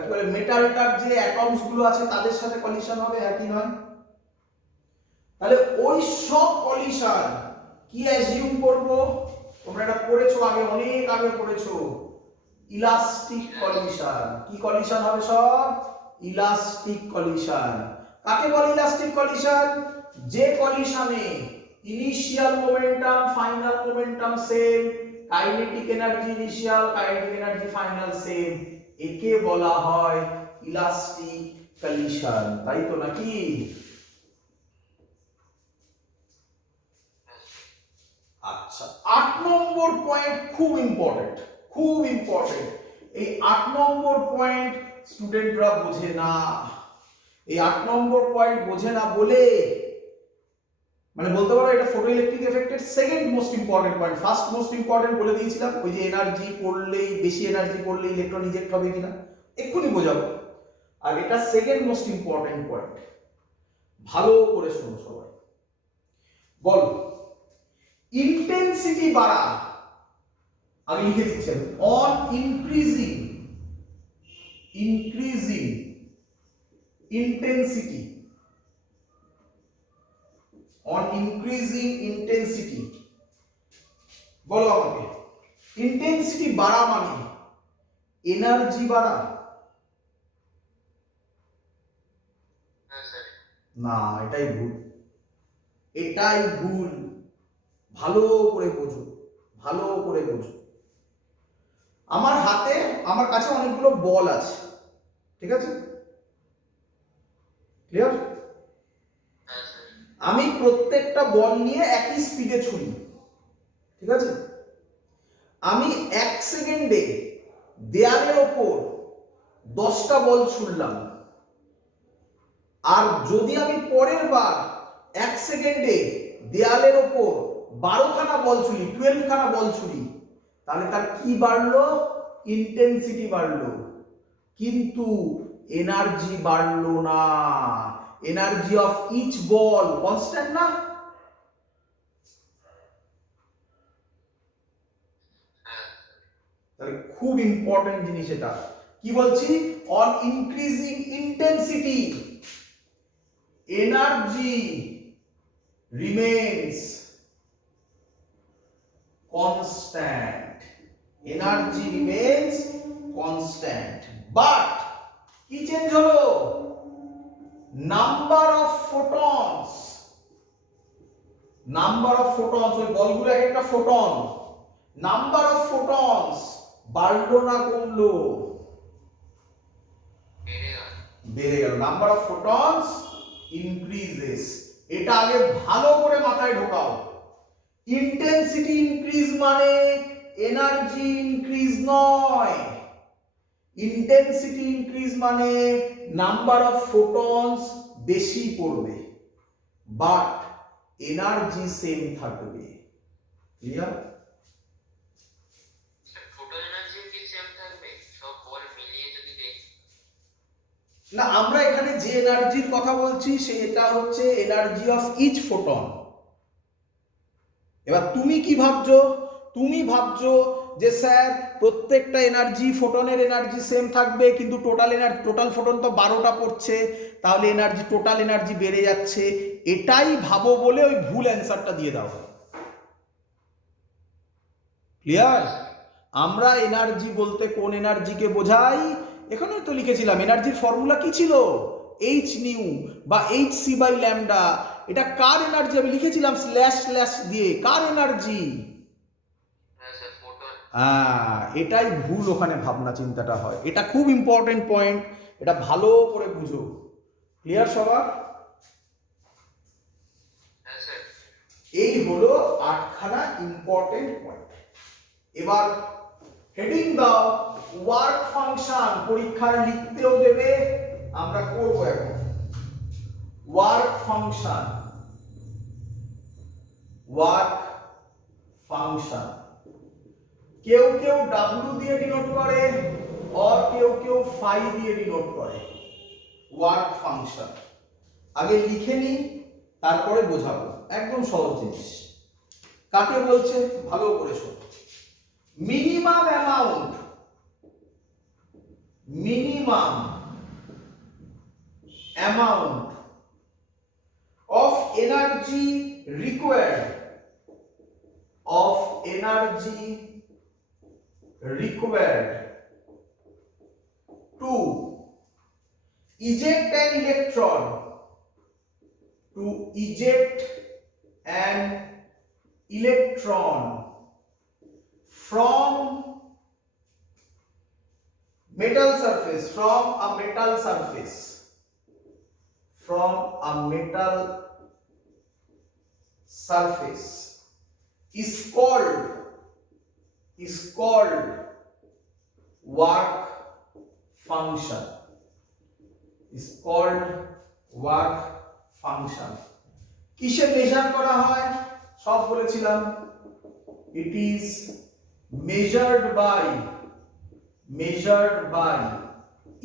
কি বলে, মেটালটার যে অ্যাটমস গুলো আছে তাদের সাথে কলিশন হবে, একই নয়? তাহলে ওই সব কলিশন কি অ্যাজিউম করব? তোমরা এটা পড়েছো আগে, অনেক আগে পড়েছো, ইলাস্টিক কলিশন। কি কলিশন হবে সব? Elastic collision. কাকে বলে ইলাস্টিক কলিশন? যে কলিশনে initial momentum final momentum same, kinetic energy initial kinetic energy final same, একে বলা হয় ইলাস্টিক কলিশন। তাই তো নাকি? আচ্ছা, 8 নম্বর পয়েন্ট খুব ইম্পর্টেন্ট, খুব ইম্পর্টেন্ট। এই 8 নম্বর পয়েন্ট স্টুডেন্টরা বোঝে না। এই 8 নম্বর পয়েন্ট বোঝে না বলে, মানে বলতে পারো এটা ফটোইলেকট্রিক এফেক্টের second most important point. First most important বলে দিয়েছিলাম, ওই যে এনার্জি পড়লেই, বেশি এনার্জি পড়লে ইলেকট্রন রিজেক্ট হবে কিনা, এক্ষুনি বোঝাবো। আর এটা সেকেন্ড মোস্ট ইম্পর্টেন্ট পয়েন্ট। ভালো করে শোনো সবাই। বল, ইন্টেন্সিটি বাড়া, আগে লিখে দিচ্ছেন, on increasing intensity, on increasing intensity. বলো আমাকে, ইন্টেন্সিটি বাড়া মানে এনার্জি বাড়া? না, এটাই ভুল, এটাই ভুল। ভালো করে বোঝো, ভালো করে বোঝো। আমার হাতে, আমার কাছে অনেকগুলো বল আছে, ঠিক আছে? ক্লিয়ার? আমি প্রত্যেকটা বল নিয়ে একই স্পিডে ছুড়ি, ঠিক আছে? আমি 1 সেকেন্ডে দেয়ালের ওপর 10টা বল ছুড়লাম, আর যদি আমি পরের বার 1 সেকেন্ডে দেয়ালের ওপর 12খানা বল ছুড়ি, 12খানা বল ছুড়ি, তাহলে তার কি বাড়লো? ইন্টেন্সিটি বাড়লো, কিন্তু এনার্জি বাড়লো না। Energy of each ball constant না? তাহলে খুব ইম্পর্টেন্ট জিনিস এটা। কি বলছি? On increasing intensity energy remains constant, energy remains constant, but কি চেঞ্জ হলো? Number of photons, number of photons, ওই বলগুলো এক একটা ফোটন, নাম্বার অফ ফোটনস বাড়লো না কমলো? বেড়ে গেল। Number of photons increases. এটা আগে ভালো করে মাথায় ঢোকাও। ইন্টেন্সিটি ইনক্রিজ মানে এনার্জি ইনক্রিজ নয়। ইন্টেন্সিটি ইনক্রিজ মানে নাম্বার অফ ফোটনস বেশি পড়বে, বাট এনার্জি সেম থাকবে। ক্লিয়ার? না, আমরা এখানে যে এনার্জির কথা বলছি সেটা হচ্ছে এনার্জি অফ ইচ ফোটন। এবার তুমি কি ভাবছো? তুমি ভাবছো যে স্যার প্রত্যেকটা এনার্জি ফোটনের এনার্জি সেম থাকবে কিন্তু টোটাল ফোটন তো 12টা পড়ছে, তাহলে টোটাল এনার্জি বেড়ে যাচ্ছে, এটাই ভাবো বলে ওই ভুল অ্যান্সারটা দিয়ে দাও। ক্লিয়ার? আমরা এনার্জি বলতে কোন এনার্জিকে বোঝাই? এখানেও তো লিখেছিলাম এনার্জির ফর্মুলা কি ছিল, এইচ নিউ বা এইচ সি বাই ল্যামডা। এটা কার এনার্জি আমি লিখেছিলাম স্ল্যাশ স্ল্যাশ দিয়ে, কার এনার্জি? হ্যাঁ স্যার, ফোটন। এটাই ভুল, ওখানে ভাবনা চিন্তাটা হয়। এটা খুব ইম্পর্টেন্ট পয়েন্ট, এটা ভালো করে বুঝো। ক্লিয়ার সবার? হ্যাঁ স্যার। এই হলো 8খানা ইম্পর্টেন্ট পয়েন্ট। এবার হেডিং দাও ওয়ার্ক ফাংশন, পরীক্ষায় লিখতেও দেবে, আমরা করব এখন। ওয়ার্ক ফাংশন, ওয়ার্ক ফাংশন কেউ কেউ ডাব্লিউ দিয়ে ডিনোট করে আর কেউ কেউ ফাই দিয়ে ডিনোট করে। ওয়ার্ক ফাংশন আগে লিখে নি, তারপরে বোঝাবো, একদম সহজ জিনিস। কাকে বলছে ভালো করে শোনো। Minimum amount, minimum amount of energy required, of energy required to eject an electron, to eject an electron from metal surface, from a metal surface, from a metal surface is called work function, is called work function। কিসে মেজার করা হয় সব বলেছিলাম, it is measured by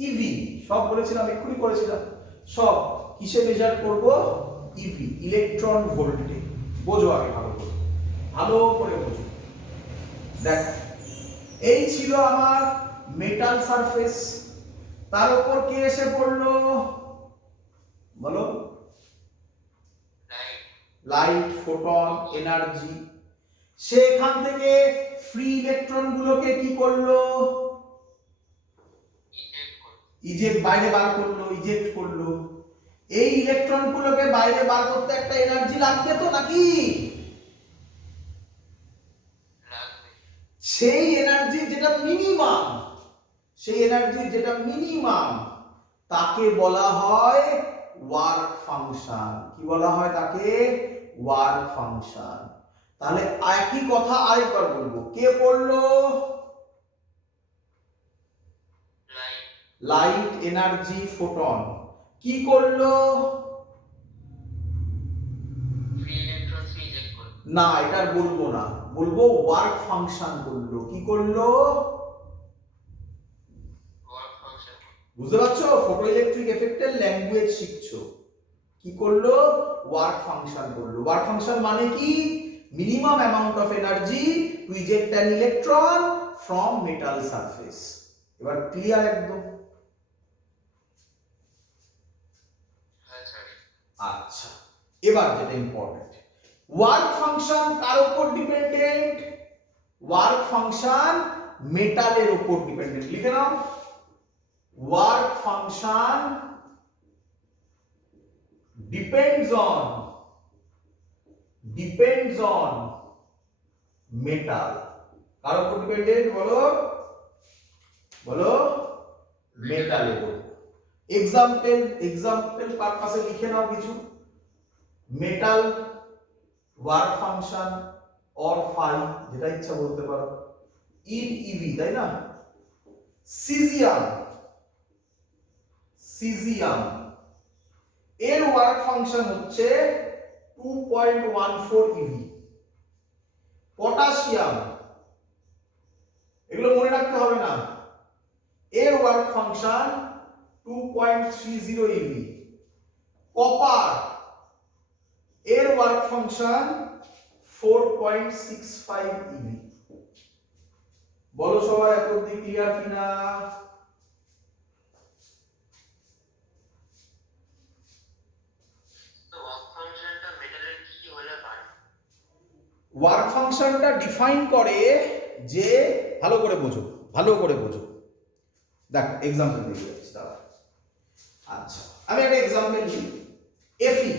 EV, সব বলেছিলাম, এক্ষুনি করেছিলাম। সব কিসে মেজার করব? ইভি, ইলেকট্রন ভোল্টে। বোঝো আগে ভালো করে, ভালো করে বোঝো। দেখ এই ছিল আমার মেটাল সারফেস, তার উপর কি এসে পড়লো বলো? Light, photon, energy. সেখান থেকে ফ্রি ইলেকট্রন গুলোকে কি করলো? ইজেক্ট, বাইরে বার করলো, ইজেক্ট করলো। এই ইলেকট্রন গুলোকে বাইরে বার করতে একটা এনার্জি লাগবে তো নাকি? সেই এনার্জি যেটা মিনিমাম, সেই এনার্জি যেটা মিনিমাম তাকে বলা হয় ওয়ার্ক ফাংশন। কি বলা হয় তাকে? Work function. তাহলে একই কথা আরেকবার বলবো, কে পড়লো? লাইট, এনার্জি, ফোটন কি করলো? না, এটা বলবো না, বলবো ওয়ার্ক ফাংশন করলো। কি করলো? বুঝতে পারছো? ফটো ইলেকট্রিক এফেক্টের ল্যাঙ্গুয়েজ শিখছো। কি করলো? ওয়ার্ক ফাংশন করলো। ওয়ার্ক ফাংশন মানে কি? Minimum amount of energy to eject an electron from metal surface. এবার ক্লিয়ার একদম? আচ্ছা, এবার যেটা ইম্পর্টেন্ট, ওয়ার্ক ফাংশন কার উপর ডিপেন্ডেন্ট? ওয়ার্ক ফাংশন মেটালের উপর ডিপেন্ডেন্ট। লিখে নাও, work function depends on metal। কার উপর ডিপেন্ডেন্ট বলো? বলো, মেটালের উপর। এক্সাম্পল পারপাসে লিখে নাও কিছু। Metal work function or phi, যেটা ইচ্ছা বলতে পারো, ইন ইভি, তাই না? সিজিয়াম এর ওয়ার্ক ফাংশন হচ্ছে 2.14 ইভি। পটাশিয়াম, এগুলো মনে রাখতে হবে না, এর ওয়ার্ক ফাংশন 2.30 ইভি। কপার এর ওয়ার্ক ফাংশন 4.65 ইভি। বলো সবার এত অব্দি ক্লিয়ার কিনা? তো ওয়ার্ক ফাংশনটা মেটালের কি হলে পারে? ওয়ার্ক ফাংশনটা ডিফাইন করে যে, ভালো করে বোঝো, ভালো করে বোঝো। দেখ এক্সাম্পল দিয়ে যাচ্ছি দাদা। আচ্ছা আমি একটা এক্সাম্পল নিই। এফি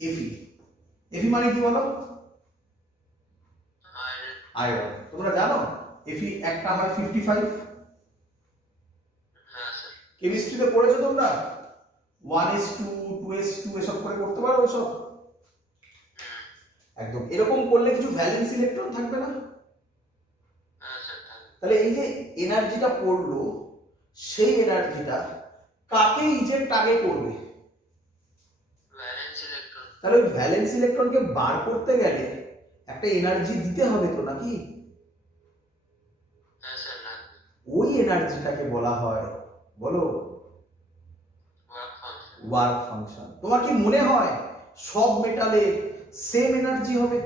এফি এফি মানে কি বলো? আয়রন। তোমরা জানো এফি একটা হয় 55। হ্যাঁ স্যার। কেমিস্ট্রিতে পড়েছো তোমরা 1s2 2s2 এসব করে করতে পারো এসব? একদম এরকম করলে কিছু ভ্যালেন্স ইলেকট্রন থাকবে না? হ্যাঁ স্যার। তাহলে এই যে এনার্জিটা পড়লো, সেই এনার্জিটা কাকে ইজেক্ট আগে করবে? Valence electron. তাহলে ওই ভ্যালেন্স ইলেকট্রনকে বার করতে গেলে একটা এনার্জি দিতে হবে তো নাকি? হ্যাঁ স্যার না। ওই এনার্জিটাকে বলা হয়, বলো, ওয়ার্ক ফাংশন। Work function. তোমার কি মনে হয় সব মেটালে সেম এনার্জি হবে?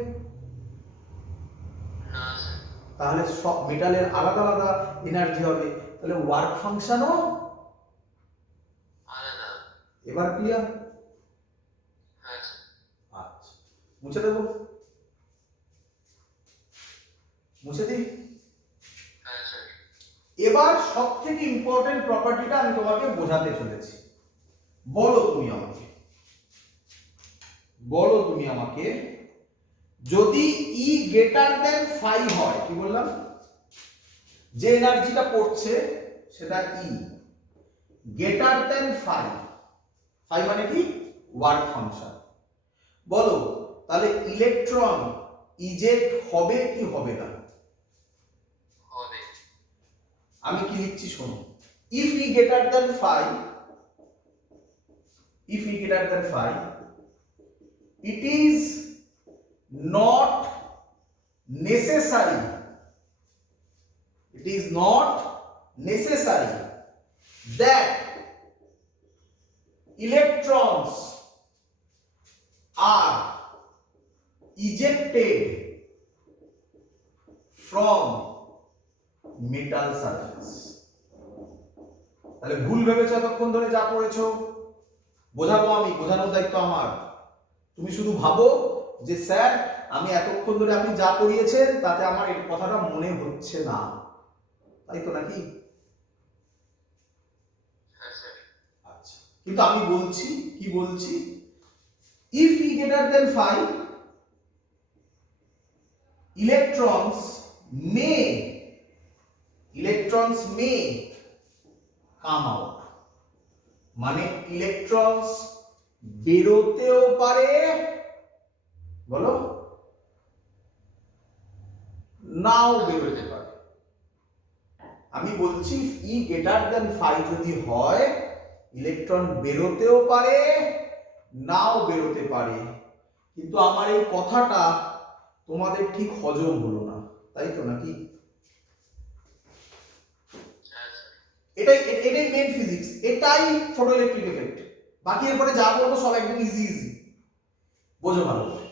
না স্যার। তাহলে সব মেটালের আলাদা আলাদা এনার্জি হবে, তাহলে ওয়ার্ক ফাংশনও আলাদা। এবার ক্লিয়ার? হ্যাঁ স্যার। আচ্ছা মুছে দেবো, মুছে দিই। হ্যাঁ স্যার। এবার সব থেকে ইম্পর্টেন্ট প্রপার্টিটা আমি তোমাকে বোঝাতে চলেছি। বলো তুমি আমাকে, বলো তুমি আমাকে, যদি ই গ্রেটার দেন 5 হয়, কি বললাম? যে এনার্জিটা পড়ছে সেটা ই গ্রেটার দেন 5, 5 মানে কি? Work function. বলো তাহলে ইলেকট্রন ইজেক্ট হবে কি হবে না? হবে। আমি কি লিখছি শোনো, if e greater than 5, if e greater than 5, it is not necessary, it is not necessary that electrons are ejected from metal surface। তাহলে ভুল ভেবেছো এতক্ষণ ধরে যা পড়েছো, বোঝাবো আমি, বোঝানোর দায়িত্ব আমার। তুমি শুধু ভাবো যে স্যার আমি এতক্ষণ ধরে আপনি যা পড়িয়েছেন তাতে আমার এই কথাটা মনে হচ্ছে না, তাই তো নাকি? হ্যাঁ স্যার। আচ্ছা কিন্তু আমি বলছি, কি বলছি, if e greater than 5, electrons may come out, মানে ইলেকট্রনস বেরোতেও পারে, বলো, নাও বেরোতে পারে। আমি বলছি ই গ্রেটার দেন 5 যদি হয়, ইলেকট্রন বেরোতেও পারে নাও বেরোতে পারে। কিন্তু আমার এই কথাটা তোমাদের ঠিক হজম হলো না, তাই তো নাকি? হ্যাঁ স্যার। এটাই এটাই মেন ফিজিক্স, এটাই ফটোইলেকট্রিক এফেক্ট। বাকি এরপরে যা বলবো সব একদম ইজি ইজি, বোঝো ভালো করে।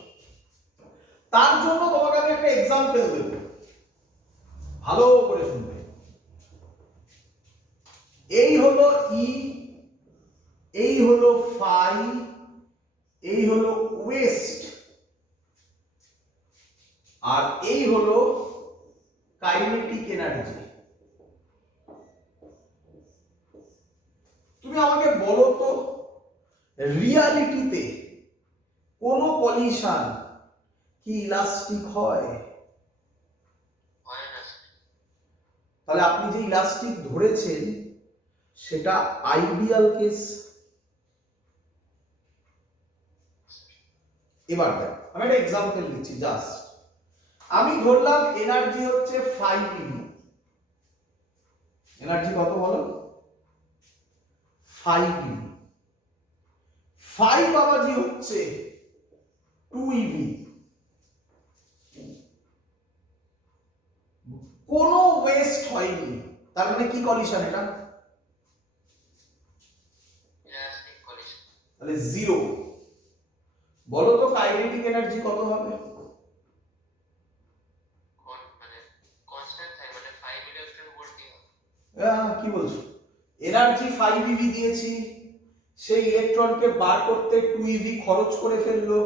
তার জন্য তোমাকে আমি একটা এক্সাম্পল দেব, ভালো করে শুনবে। এই হলো ই, এই হলো ফাই, এই হলো ওয়েস্ট, আর এই হলো কাইনেটিক এনার্জি। তুমি আমাকে বলো তো, রিয়ালিটিতে কোন কলিশন কি ইলাস্টিক হয়? হয় না স্যার। তাহলে আপনি যে ইলাস্টিক ধরেছেন সেটা আইডিয়াল কেস। এবার দেখ আমি একটা এক্সাম্পল দিচ্ছি জাস্ট। আমি ধরলাম এনার্জি হচ্ছে 5 eV, এনার্জি কত বলো? 5 eV। 5 বাবাজি হচ্ছে 2 eV। কোনো ওয়েস্ট হয়নি, তার মানে কি কলিশন এটা? Elastic collision. তাহলে জিরো। বলো তো কাইনেটিক এনার্জি কত হবে? মানে কনস্ট্যান্ট থাকে, মানে কি বলছো, এনার্জি 5 eV দিয়েছি, সেই ইলেকট্রনকে বার করতে 2 eV খরচ করে ফেললো,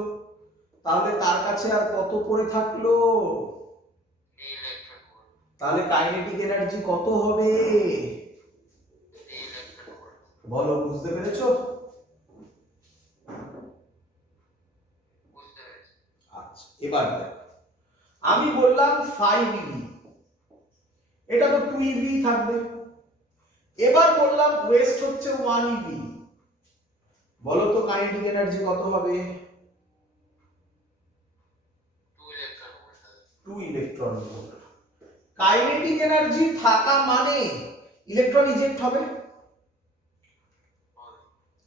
তাহলে তার কাছে আর কত পড়ে থাকলো? 3 ইলেকট্রন ভোল্ট। তাহলে কাইনেটিক এনার্জি কত হবে? 3 ইলেকট্রন ভোল্ট। বলো, বুঝতে পেরেছো? বুঝতে পেরেছি। আচ্ছা, এবার দেখো, আমি বললাম 5 eV, এটা তো 2 eV থাকবে। এবার বললাম ওয়েস্ট হচ্ছে 1 eV, বলো তো কাইনেটিক এনার্জি কত হবে? 2 electron volt. 2 electron volt. Kinetic energy থাকা মানে ইলেকট্রন ইজেক্ট হবে।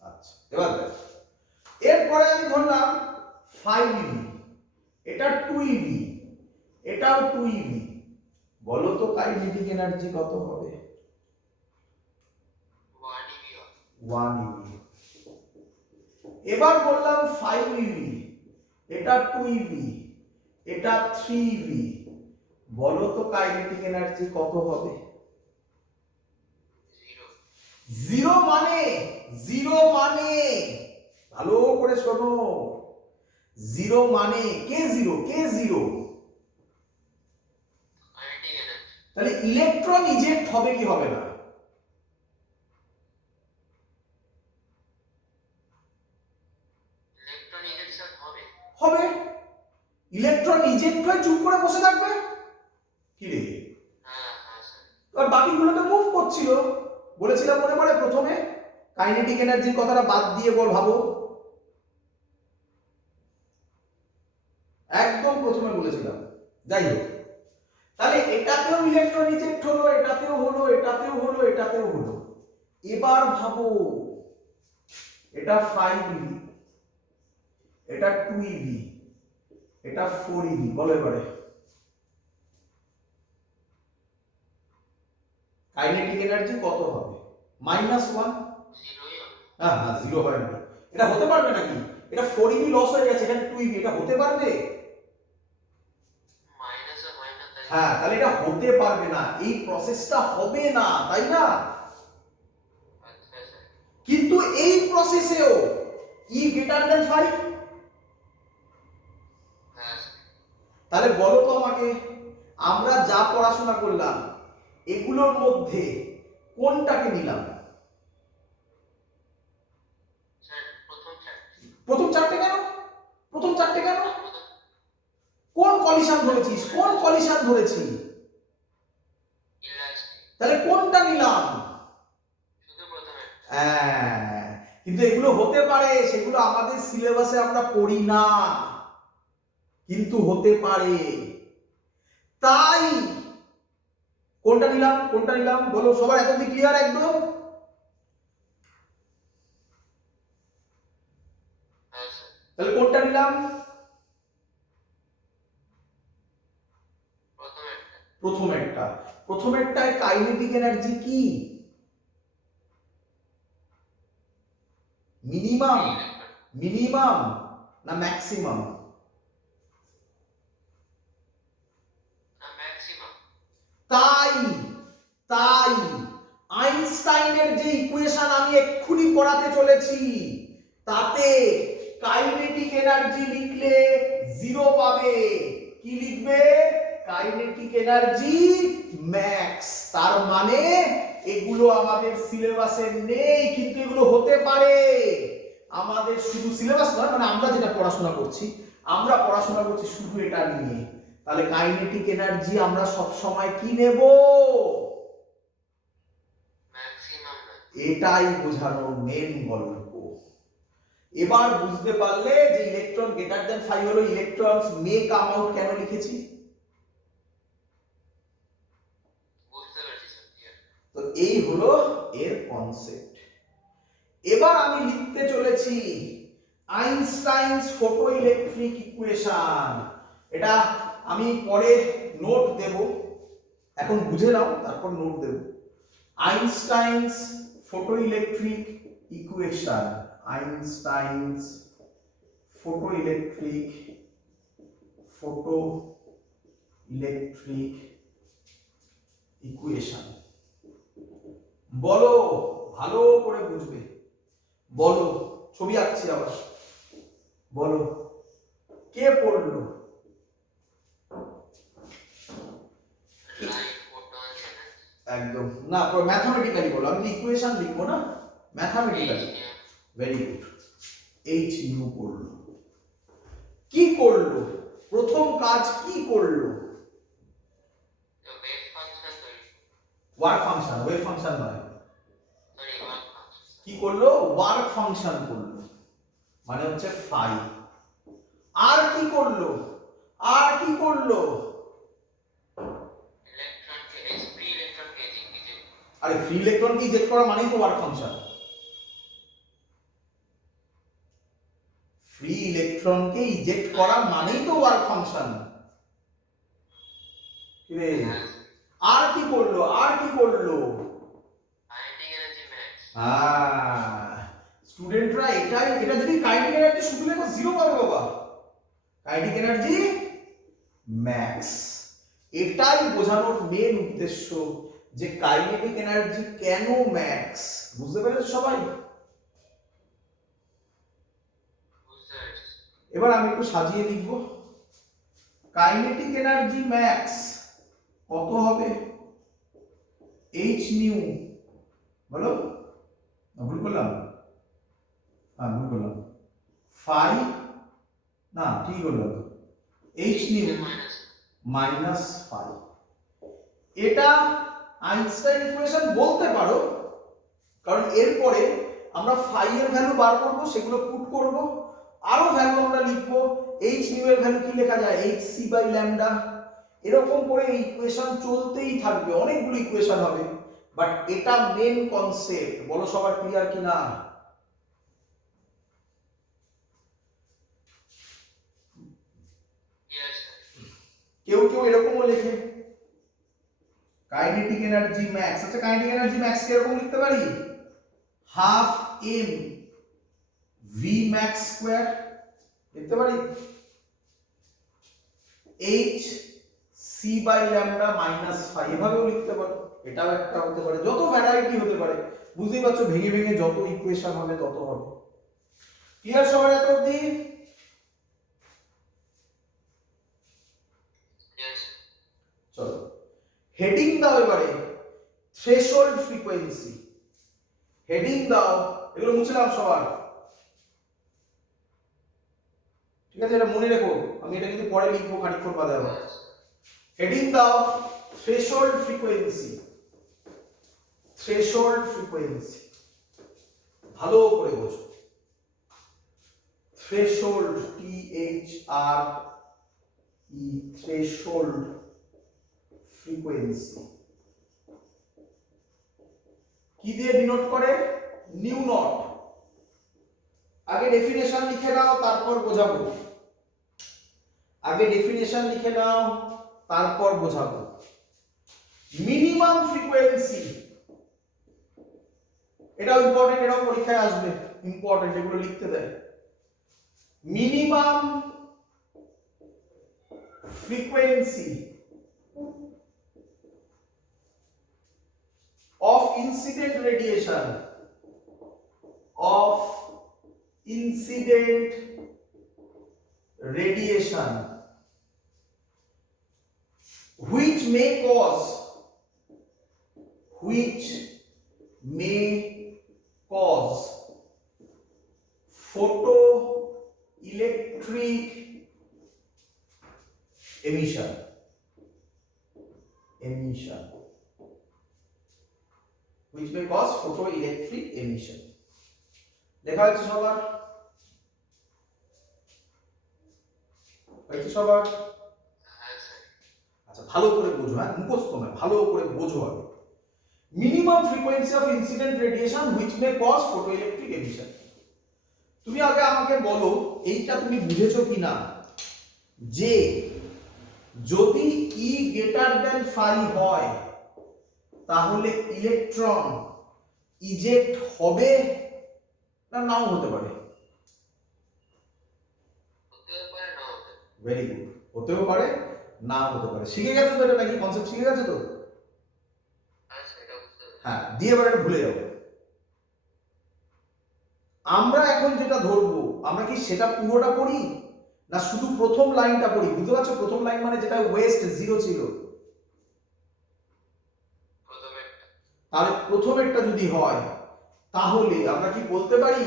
আচ্ছা, এবার দেখো, এরপরে আমি ধরলাম 5 eV, এটা 2 eV, এটাও 2 eV, বলো তো কাইনেটিক এনার্জি কত হবে? 1 ইভি হবে। 1 eV। এবার বললাম 5 eV, এটা 2 eV, এটা 3 eV, বলো তো কাইনেটিক এনার্জি কত হবে? 0। 0 মানে, 0 মানে, ভালো করে শোনো, 0 মানে কে 0? কে 0? Kinetic energy. তাহলে ইলেকট্রন ইজেক্ট হবে কি হবে না? ইলেকট্রন ইজেকশন হবে। হবে। ইলেকট্রন ইজেক্ট হয়ে চুপ করে বসে থাকবে, কি রে? হ্যাঁ হ্যাঁ স্যার। আর বাকিগুলো তো মুভ করছিল, বলেছিলাম মনে পড়ে প্রথমে, কাইনেটিক এনার্জির কথাটা বাদ দিয়ে বল, ভাবো, একদম প্রথমে বলেছিলাম। যাই হোক, তাহলে এটাতেও ইলেকট্রন ইজেক্ট হলো, এটাতেও হলো, এটাতেও হলো, এটাতেও হলো। এবার ভাবো, এটা 5 eV, এটা 2 eV, এটা 4 eV, বলো এবারে কাইনেটিক এনার্জি কত হবে? -1? 0ই হবে। হ্যাঁ হ্যাঁ, 0 হয় না, এটা হতে পারবে নাকি? এটা 4 eV লস হয়ে গেছে, এখানে 2 eV, এটা হতে পারবে? মাইনাস আর মাইনাস তাই। হ্যাঁ, তাহলে এটা হতে পারবে না, এই প্রসেসটা হবে না, তাই না? আচ্ছা স্যার। কিন্তু এই প্রসেসেও E greater than 5, হ্যাঁ স্যার। তাহলে বলো তো আমাকে, আমরা যা পড়াশোনা করলাম এগুলোর মধ্যে কোনটাকে নিলাম? স্যার প্রথম চারটি। প্রথম চারটে কেন? প্রথম চারটে কেন? প্রথম কোন কলিশন ধরেছিস? কোন কলিশন ধরেছি? ইলাস্টিক। তাহলে কোনটা নিলাম? শুধু প্রথমে। হ্যাঁ, কিন্তু এগুলো হতে পারে, সেগুলো আমাদের সিলেবাসে আমরা পড়ি না, কিন্তু হতে পারে। তাই কোনটা নিলাম? কোনটা নিলাম বলো, সবার এতদিন ক্লিয়ার একদম? হ্যাঁ স্যার। তাহলে কোনটা নিলাম? প্রথমেরটা। প্রথমেরটা। প্রথমেরটায় কাইনেটিক এনার্জি কি? মিনিমাম, মিনিমাম না ম্যাক্সিমাম? ম্যাক্সিমাম। তাই, তাই আইনস্টাইনের যে ইকুয়েশন আমি এক্ষুনি পড়াতে চলেছি, তাতে কাইনেটিক এনার্জি লিখলে 0 পাবে। কি লিখবে? Kinetic energy max. তার মানে এগুলো আমাদের সিলেবাসে নেই, কিন্তু এগুলো হতে পারে। আমাদের শুধু সিলেবাস নয়, মানে আমরা যেটা পড়াশোনা করছি, আমরা পড়াশোনা করছি শুধু এটা নিয়ে। তাহলে কাইনেটিক এনার্জি আমরা সব সময় কি নেব? ম্যাক্সিমাম না। এটাই বোঝানোর মেন গল্প। এবার বুঝতে পারলে যে ইলেকট্রন গ্রেটার দ্যান 5 হলো ইলেকট্রনস মে কাম আউট কেন লিখেছি? বুঝতে পেরেছি স্যার, ক্লিয়ার। তো এই হলো এর কনসেপ্ট। এবার আমি লিখতে চলেছি আইনস্টাইনস ফটো ইলেকট্রিক ইকুয়েশন। এটা আমি পরে নোট দেব, এখন বুঝে নাও তারপর নোট দেব। Einstein's photo electric equation, Einstein's photo electric equation. বলো, ভালো করে বুঝবে। বলো, ছবি আঁকছি আবার। বলো, কে পড়লো? লাইট ফোটনস এনার্জি একদম না, ম্যাথামেটিক্যালি বলো, আমি ইকুয়েশন লিখবো না, mathematically. Very good. H new পড়লো। কি করলো? প্রথম কাজ কি করলো? ওয়েভ ফাংশন তৈরি ওয়ার্ক ফাংশন, ওয়েভ ফাংশন নয়। সরি ওয়ার্ক ফাংশন কি করলো? ওয়ার্ক ফাংশন করলো, মানে হচ্ছে ফাই। আর কি করলো? আর কি করলো? ইলেকট্রনকে ফ্রি ইলেকট্রনকে ইজেক্ট আরে ফ্রি ইলেকট্রনকে ইজেক্ট করা মানেই তো ওয়ার্ক ফাংশন। ফ্রি ইলেকট্রনকে ইজেক্ট করা মানেই তো ওয়ার্ক ফাংশন। কিরে, আর কি করলো? আর কি করলো? কাইনেটিক এনার্জি ম্যাক্স স্টুডেন্টরা এটা যদি কাইনেটিক এনার্জি শুধু লেখো জিরো পাবে বাবা। কাইনেটিক এনার্জি ম্যাক্স, এটাই বোঝানোর মেন উদ্দেশ্য যে কাইনেটিক এনার্জি কেন ম্যাক্স। বুঝতে পেরেছো সবাই? বুঝতে পারছি এবার আমি একটু সাজিয়ে লিখব। কাইনেটিক এনার্জি ম্যাক্স কত হবে? এইচ নিউ, বলো। ভুল করলাম? হ্যাঁ ভুল করলাম। ফাই না, ঠিক করলাম। H nu minus phi. এটা আইনস্টাইন ইকুয়েশন বলতে পারো, কারণ এরপরে আমরা ফাই এর ভ্যালু বার করব, সেগুলো পুট করব, আরো ভ্যালু আমরা লিখব। এইচ নিউ এর ভ্যালু কি লেখা যায়? H c by lambda. এরকম করে এই ইকুয়েশন চলতেই থাকবে, অনেকগুলো ইকুয়েশন হবে, বাট এটা মেন কনসেপ্ট। বলো সবার ক্লিয়ার কিনা? ইয়েস কেউ কেউ এরকমও লেখে কাইনেটিক এনার্জি ম্যাক্স। আচ্ছা, কাইনেটিক এনার্জি ম্যাক্স কি এরকম লিখতে পারি? Half m v max square লিখতে পারি। H c by lambda minus phi, এভাবেও লিখতে পারো। এটাও একটা হতে পারে, যত ভ্যারাইটি হতে পারে। বুঝতেই পারছো, ভেঙে ভেঙে যত ইকুয়েশন হবে তত হবে। ক্লিয়ার সবার এত অবধি? ইয়েস চলো হেডিং দাও এবারে। থ্রেশহোল্ড ফ্রিকোয়েন্সি হেডিং দাও। এগুলো মুছে নাও সবার, ঠিক আছে? এটা মনে রেখো, আমি এটা কিন্তু পরে লিখবো খানিকক্ষণ বাদে আবার। হেডিং দাও থ্রেশহোল্ড ফ্রিকোয়েন্সি। থ্রেশহোল্ড ফ্রিকোয়েন্সি ভালো করে বোঝো। থ্রেশহোল্ড, টি এইচ আর ই, থ্রেশহোল্ড ফ্রিকোয়েন্সি কি দিয়ে ডিনোট করে? New not. আগে ডেফিনেশন লিখে নাও, তারপর বোঝাবো। আগে ডেফিনেশন লিখে নাও, তারপর বোঝাবো। মিনিমাম ফ্রিকোয়েন্সি, এটাও ইম্পর্টেন্ট, এটাও পরীক্ষায় আসবে, ইম্পর্টেন্ট, এগুলো লিখতে দেয়। Minimum frequency of incident radiation, of incident radiation which may cause photoelectric emission which may cause photoelectric emission। লেখা হয়েছে সবার? হয়েছে সবার? আচ্ছা, ভালো করে বোঝো, হ্যাঁ, মুখস্থ নয়, ভালো করে বোঝো আগে। Minimum frequency of incident radiation which may cause photoelectric emission. তুমি আগে আমাকে বলো এইটা তুমি বুঝেছো কিনা, যে যদি ই গ্রেটার দ্যান ফাই হয় তাহলে ইলেকট্রন ইজেক্ট হবে না নাও হতে পারে? ভেরি গুড, হতেও পারে না হতে পারে। শিখে গেছো তো? এটা নাকি কনসেপ্ট শিখে গেছো তো? হ্যাঁ, দিয়ে এবার এটা ভুলে যাবো। আমরা এখন যেটা ধরবো, আমরা কি সেটা পুরোটা পড়ি না শুধু প্রথম লাইনটা পড়ি? বুঝতে পারছো? প্রথম লাইন মানে যেটা ওয়েস্ট 0 ছিল। তাহলে প্রথমেরটা যদি হয় তাহলে আমরা কি বলতে পারি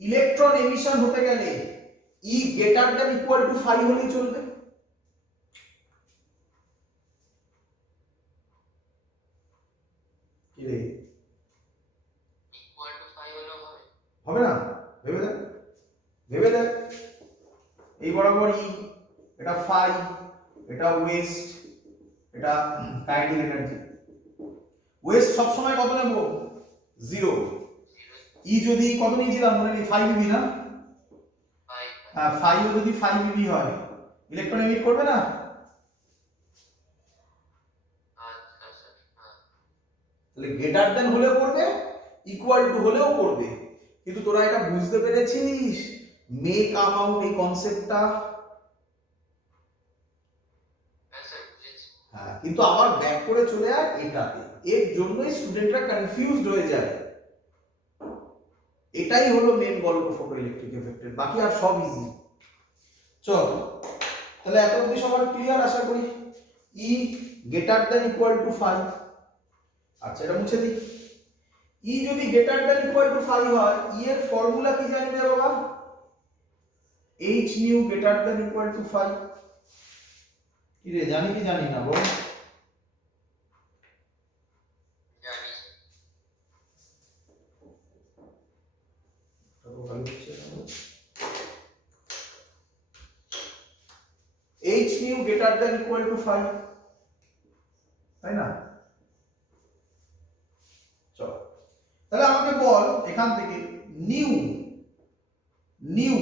ইলেকট্রন এমিশন হতে গেলে ই গ্রেটার দ্যান ইকুয়াল টু 5 হলেই চলবে? কি রে, ইকুয়াল টু 5 হলেও হবে? হবে না? ভেবে দেখ, ভেবে দেখ। এই বরাবর ই, এটা 5, এটা ওয়েস্ট, এটা কাইনেটিক এনার্জি। ওয়েস্ট সব সময় কত নেব? 0। ই যদি কত নিয়েছিলাম মনে নেই? 5 ev না? 5। হ্যাঁ, 5 ও যদি 5 ev হয় ইলেকট্রন এমিট করবে না? আচ্ছা স্যার, হ্যাঁ। তাহলে গ্রেটার দ্যান হলেও করবে, ইকুয়াল টু হলেও করবে। কিন্তু তোরা এটা বুঝতে পেরেছিস মে কাম আউট এই কনসেপ্টটা? হ্যাঁ স্যার, বুঝেছি। হ্যাঁ, কিন্তু আবার ব্যাক করে চলে আয় এটাতে। এর জন্যই স্টুডেন্টরা কনফিউজড হয়ে যায়। এটাই হলো মেন গল্প ফটো ইলেকট্রিক এফেক্টের, বাকি আর সব ইজি। চল, তাহলে এত অবধি সবার ক্লিয়ার আশা করি। ই গ্রেটার দ্যান ইকুয়াল টু 5। আচ্ছা, এটা মুছে দিই। ই যদি গ্রেটার দ্যান ইকুয়াল টু 5 হয়, ই এর ফর্মুলা কি জানি রে বাবা? h nu greater than equal to 5। কি রে, জানি কি জানি না বল? জানি sir. h nu greater than equal to 5, তাই না? চল, তাহলে আমাকে বল এখান থেকে নিউ নিউ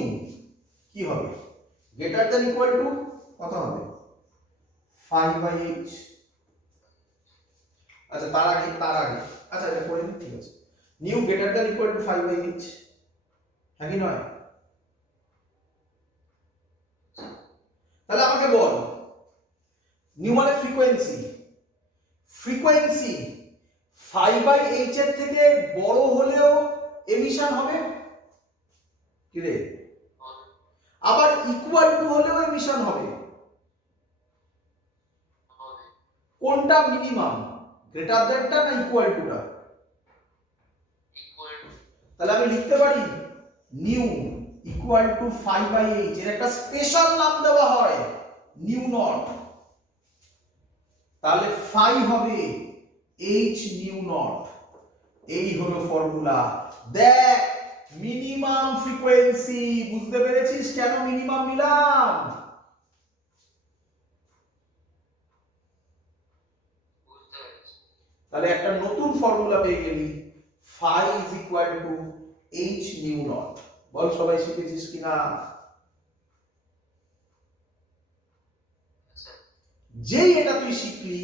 কি হবে? গ্রেটার দ্যান ইকুয়াল টু কত হবে? 5/h। আচ্ছা, তার আগে আচ্ছা এটা করে নিই, ঠিক আছে। New greater than equal two 5/h, হ্যাঁ কি নয়? তাহলে আমাকে বল নিউ মানে ফ্রিকোয়েন্সি, ফ্রিকোয়েন্সি 5/h এর থেকে বড় হলেও এমিশন হবে কি রে? আবার ইকুয়াল টু হলেও এমিশন হবে। কোনটা মিনিমাম, গ্রেটার দ্যানটা না ইকুয়াল টুটা? Equal to. তাহলে আমি লিখতে পারি নিউ ইকুয়াল টু 5/h। এর একটা স্পেশাল নাম দেওয়া হয় নিউ নট। তাহলে 5 হবে h নিউ নট। এই হলো ফর্মুলা। দেখ, মিনিমাম ফ্রিকোয়েন্সি। বুঝতে পেরেছিস কেন মিনিমাম নিলাম? বুঝতে পেরেছি। তাহলে একটা নতুন ফর্মুলা পেয়ে গেলি, phi is equal to h nu naught। বল সবাই শিখেছিস কিনা? স্যার, যেই এটা তুই শিখলি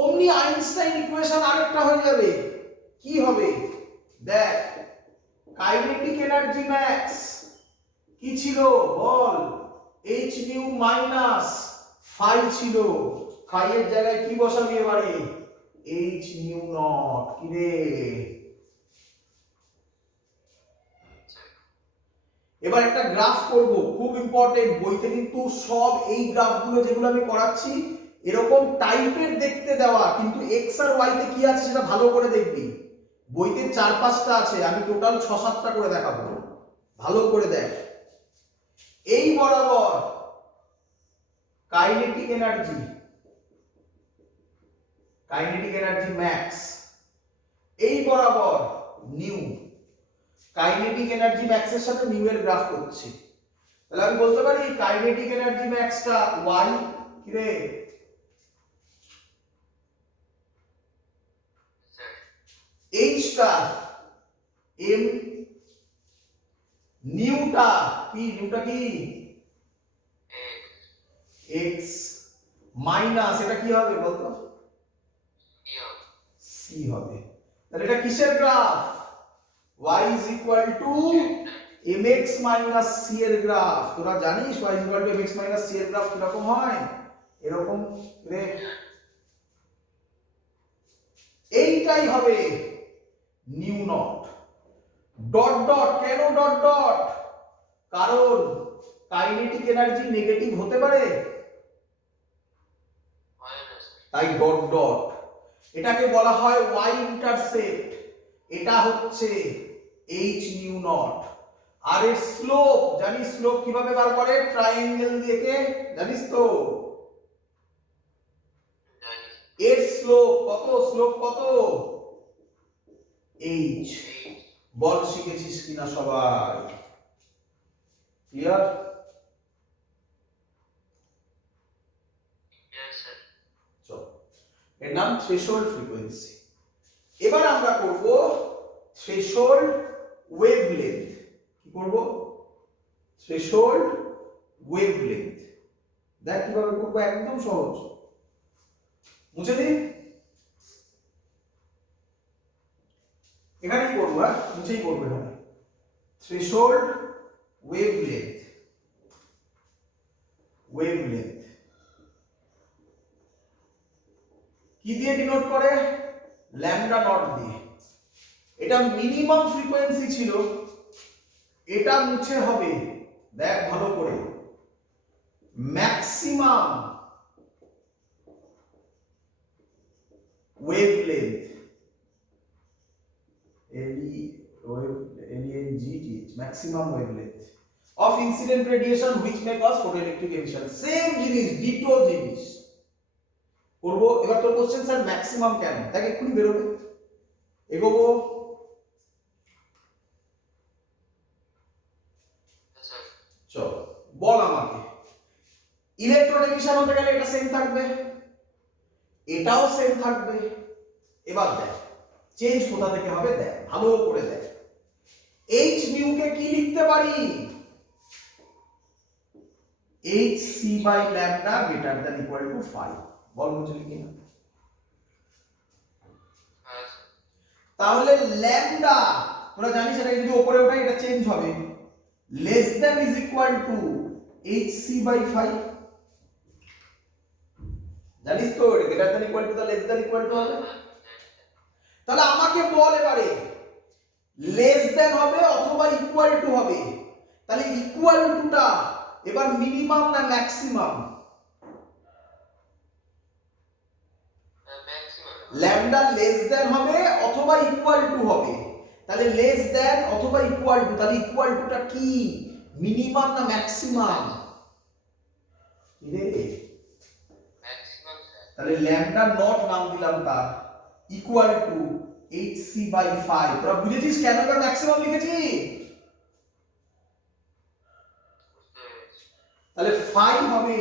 অমনি আইনস্টাইন ইকুয়েশন আরেকটা হয়ে যাবে। কি হবে দেখ, কাইনেটিক এনার্জি ম্যাক্স কি ছিল বল? h nu মাইনাস 5 ছিল। 5 এর জায়গায় কি বসাবি এবারে? h nu naught। কি রে, এবার একটা গ্রাফ করব, খুব ইম্পর্টেন্ট। বইতে কিন্তু সব এই গ্রাফগুলো যেগুলো আমি করাচ্ছি এরকম টাইপের দেখতে দেওয়া, কিন্তু এক্স আর ওয়াই তে কি আছে সেটা ভালো করে দেখবি। বইতে 4-5টা আছে, আমি টোটাল 6-7টা করে দেখাবো, ভালো করে দেখ। এই বরাবর কাইনেটিক এনার্জি ম্যাক্স, এই বরাবর নিউ। কাইনেটিক এনার্জি ম্যাক্স এর সাথে নিউ এর গ্রাফ করছি। তাহলে আমি বলতে পারি কাইনেটিক এনার্জি ম্যাক্সটা y, কি রে? স্যার, h টা m, নিউটা কি? x মাইনাস এটা কি হবে বলতো? c হবে। তাহলে এটা কিসের graph? y is equal to mx minus c এর গ্রাফ। তোরা জানিস y is equal to mx minus c এর গ্রাফ কিরকম হয়? এরকম রে। এইটাই হবে নিউ নট। ডট ডট, কেন ডট ডট? কারণ কাইনেটিক এনার্জি নেগেটিভ হতে পারে, হয় না স্যার। তাই ডট ডট। এটাকে বলা হয় ওয়াই ইন্টারসেপ্ট। এটা হচ্ছে এইচ নিউ নট। আর এর স্লোপ জানিস, স্লোপ কিভাবে বার করে? ট্রায়াঙ্গেল দিয়ে, কে জানিস তো? জানি। এর স্লোপ কত? স্লোপ কত? এইচ। বল শিখেছিস কিনা সবাই? ক্লিয়ার? Yes, sir. চল, এর নাম থ্রেশহোল্ড ফ্রিকোয়েন্সি। এবার আমরা করব থ্রেশহোল্ড ওয়েভলেন্থ। কি করব? Threshold wavelength. দেখ কিভাবে করব, একদম সহজ। মুছে দিই, এখানেই করবো, হ্যাঁ মুছেই করবে এখানে। থ্রেশহোল্ড ওয়েভলেন্থ, ওয়েভলেন্থ কি দিয়ে ডিনোট করে? ল্যামডা নট দিয়ে। এটা মিনিমাম ফ্রিকোয়েন্সি ছিল, এটা মুছে হবে, দেখ ভালো করে, maximum wavelength, maximum wavelength of incident radiation which may cause photoelectric emission. Same জিনিস, ডিটো জিনিস করব। এবার তোর কোশ্চেন, স্যার ম্যাক্সিমাম কেন? দেখ এক্ষুনি বেরোবে। এগোবো, Yes, sir. চল বল আমাকে। ইলেকট্রন এমিশন হতে গেলে এটা সেম থাকবে, এটাও সেম থাকবে। এবার দেখ চেঞ্জ কোথা থেকে হবে, দেখ ভালো করে দেখ। এইচ নিউ কে কি লিখতে পারি? H c by lambda greater than equal to 5। বল বুঝলি কিনা? হ্যাঁ, স্যার। তাহলে ল্যামডা, তোরা জানিস এটা যদি উপরে ওঠাই এটা চেঞ্জ হবে, less than is equal to h c by 5। জানিস তো এটা greater than equal to the less than equal to হবে। তাহলে আমাকে বল এবারে, লেস দ্যান হবে অথবা ইকুয়াল টু হবে। তাহলে ইকুয়াল টুটা এবার মিনিমাম না maximum? Maximum. Lambda less than হবে অথবা ইকুয়াল টু হবে। তাহলে লেস দ্যান অথবা ইকুয়াল টু, তাহলে ইকুয়াল টুটা কি, মিনিমাম না ম্যাক্সিমাম? রে ম্যাক্সিমাম স্যার। তাহলে ল্যামডা নট নাম দিলাম তার, equal to h c by 5। তোরা বুঝেছিস কেন এটা ম্যাক্সিমাম লিখেছি? বুঝতে পেরেছি। তাহলে 5 হবে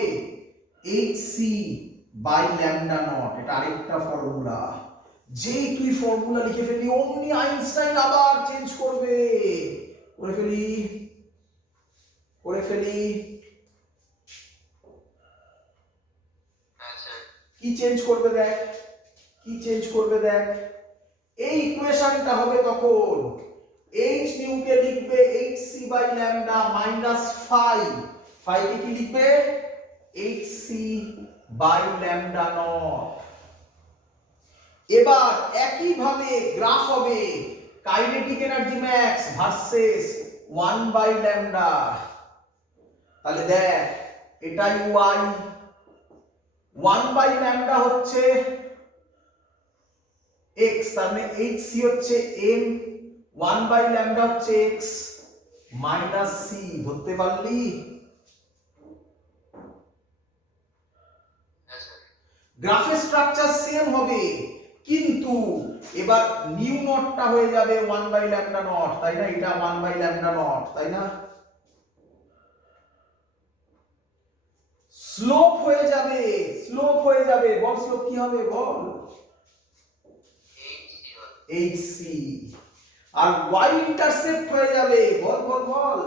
h c by lambda naught. এটা আরেকটা ফর্মুলা। যেই তুই ফর্মুলা লিখে ফেললি অমনি আইনস্টাইন আবার চেঞ্জ করবে। করে ফেলি, করে ফেলি। হ্যাঁ, স্যার। কি চেঞ্জ করবে দেখ, কি চেঞ্জ করবে দেখ। এই ইকুয়েশনটা হবে তখন এইচ নিউ কে লিখবে h c by lambda minus 5। 5 কে কি লিখবে? H c by lambda naught. এবার একই ভাবে গ্রাফ হবে kinetic energy max versus 1 by lambda. তাহলে দেখ এটাই y, 1 বাই ল্যামডা হচ্ছে x, তার মানে hc হচ্ছে m, 1 বাই ল্যামডা হচ্ছে x মাইনাস c। ধরতে পারলি? হ্যাঁ, স্যার। গ্রাফের স্ট্রাকচার সেম হবে, কিন্তু এবার নিউ নটটা হয়ে যাবে 1 বাই ল্যামডা নট, তাই না? এটা 1 বাই ল্যামডা নট, তাই না? স্লোপ হয়ে যাবে, স্লোপ হয়ে যাবে। বল স্লোপ কি হবে বল? এইচসি হবে। hc। আর y ইন্টারসেপ্ট হয়ে যাবে, বল বল বল,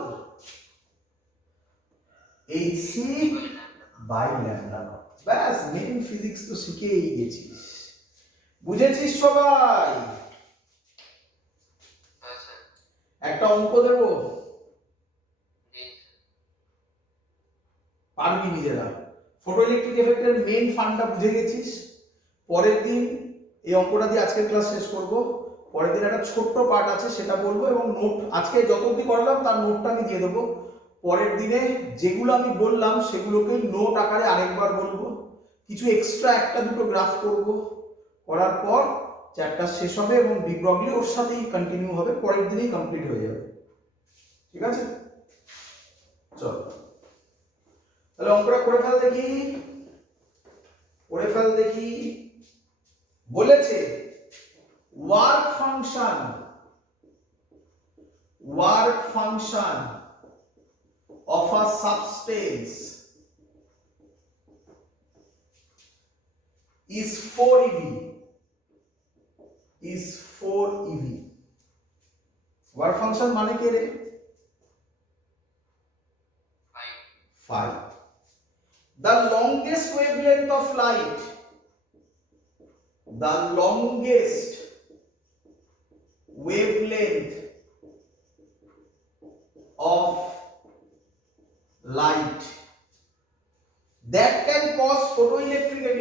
hc বাই ল্যামডা নট। ব্যাস, মেইন ফিজিক্স তো শিখেই গেছিস। বুঝেছিস সবাই? হ্যাঁ, স্যার। একটা অঙ্ক দেব, দিন, স্যার। পারবি নিজেরা। ফটোইলেকট্রিক এফেক্টের মেইন ফান্ডা বুঝে গেছিস। পরের দিন এই অঙ্কটা দিয়ে আজকের ক্লাস শেষ করব। পরের দিন একটা ছোট্ট পার্ট আছে সেটা বলবো, এবং নোট আজকে যত অবধি করালাম তার নোটটা আমি দিয়ে দেবো। পরের দিনে যেগুলো আমি বললাম সেগুলোকে নোট আকারে আরেকবার বলবো, কিছু এক্সট্রা একটা দুটো গ্রাফ করব, করার পর চ্যাপ্টার শেষ হবে এবং ডি ব্রগলি ওর সাথেই কন্টিনিউ হবে, পরের দিনেই কমপ্লিট হয়ে যাবে। ঠিক আছে, চল তাহলে অঙ্কটা করে ফেল দেখি, করে ফেল দেখি। বলেছে work function of a substance is 4 eV. Work function মানে কি রে? 5. The longest wavelength of light that can cause photoelectric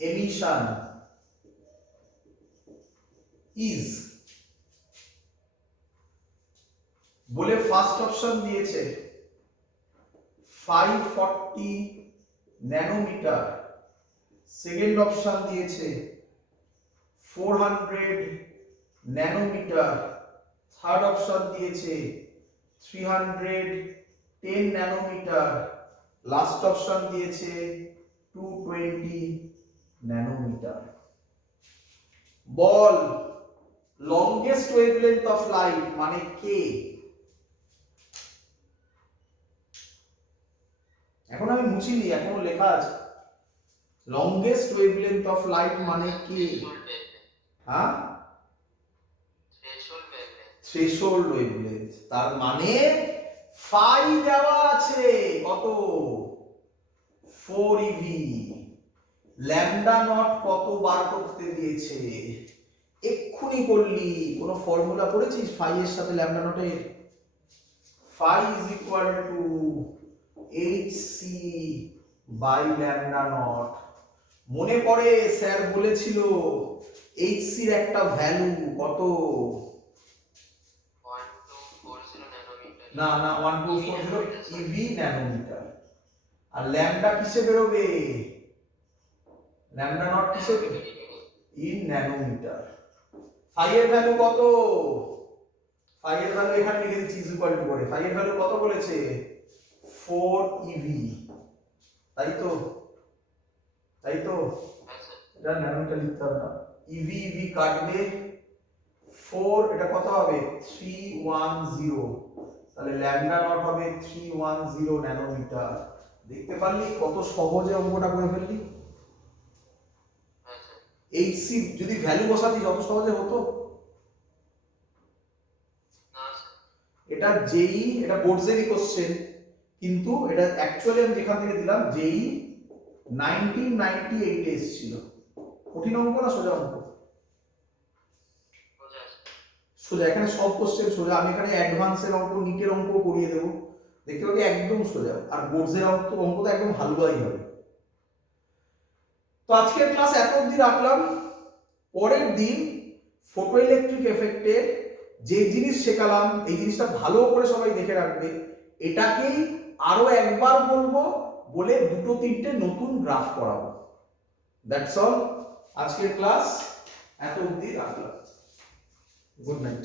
emission, is বলে ফার্স্ট অপশন দিয়েছে 540 ন্যানোমিটার, সেকেন্ড অপশন দিয়েছে 400 ন্যানোমিটার, থার্ড অপশন দিয়েছে 310 ন্যানোমিটার, লাস্ট অপশন দিয়েছে 220 ন্যানোমিটার। বল লংগেস্ট ওয়েভলেন্থ অফ লাইট মানে কে? এখন আমি মুছিনি, এখনো লেখা আছে লংগেস্ট ওয়েভলেন্থ অফ লাইট মানে কে? হ্যাঁ, থ্রেশহোল্ড ওয়েভলেন্থ। তার মানে ফাই দেওয়া আছে কত? 4 eV। ল্যামডা নট কত বার করতে দিয়েছে? এক্ষুনি করলি। কোন ফর্মুলা পড়েছিস ফাই এর সাথে lambda nought? Phi is equal to hc by lambda nought. মনে পড়ে স্যার বলেছিল hc এর একটা ভ্যালু কত? 1240 ন্যানোমিটার। না 1240 eV ন্যানোমিটার। আর ল্যামডা কিসে বেরোবে? ল্যামডা নট কিসে? In nanometre. ফাই এর ভ্যালু কত? ফাই এর ভ্যালু এখানে লিখে দিচ্ছি ইজ ইকুয়াল টু করে। ফাই এর ভ্যালু কত বলেছে? 4 eV। তাই তো এটা ন্যানোমিটার লিখতে হবে না, eV কাটবে 4, এটা কত হবে? 310। তাহলে ল্যামডা নট হবে 310 ন্যানোমিটার। দেখতে পারলি কত সহজে অঙ্কটা করে ফেললি? hc যদি ভ্যালু বসাতি যত সহজে হতো। এটা জেই, এটা বোর্ডসেরই কোশ্চেন, কিন্তু এটা অ্যাকচুয়ালি আমি যেখান থেকে দিলাম জেই 1998 এ এসেছিল। কঠিন অঙ্ক না সোজা অঙ্ক? সোজা। এখানে সব কোশ্চেন সোজা। আমি এখানে অ্যাডভান্সের অঙ্ক, নিটের অঙ্ক করিয়ে দেবো, দেখতে পাবি একদম সোজা। আর বোর্ডসের অঙ্ক তো একদম হালুয়াই হবে। তো আজকের ক্লাস এত অবধি রাখলাম। পরের দিন ফটো ইলেকট্রিক এফেক্টের যে জিনিস শেখালাম এই জিনিসটা ভালো করে সবাই দেখে রাখবে। এটাকেই আরো একবার বলবো, বলে দুটো তিনটে নতুন গ্রাফ করাবো। That's all. আজকের ক্লাস এত অবধি রাখলাম। Good night.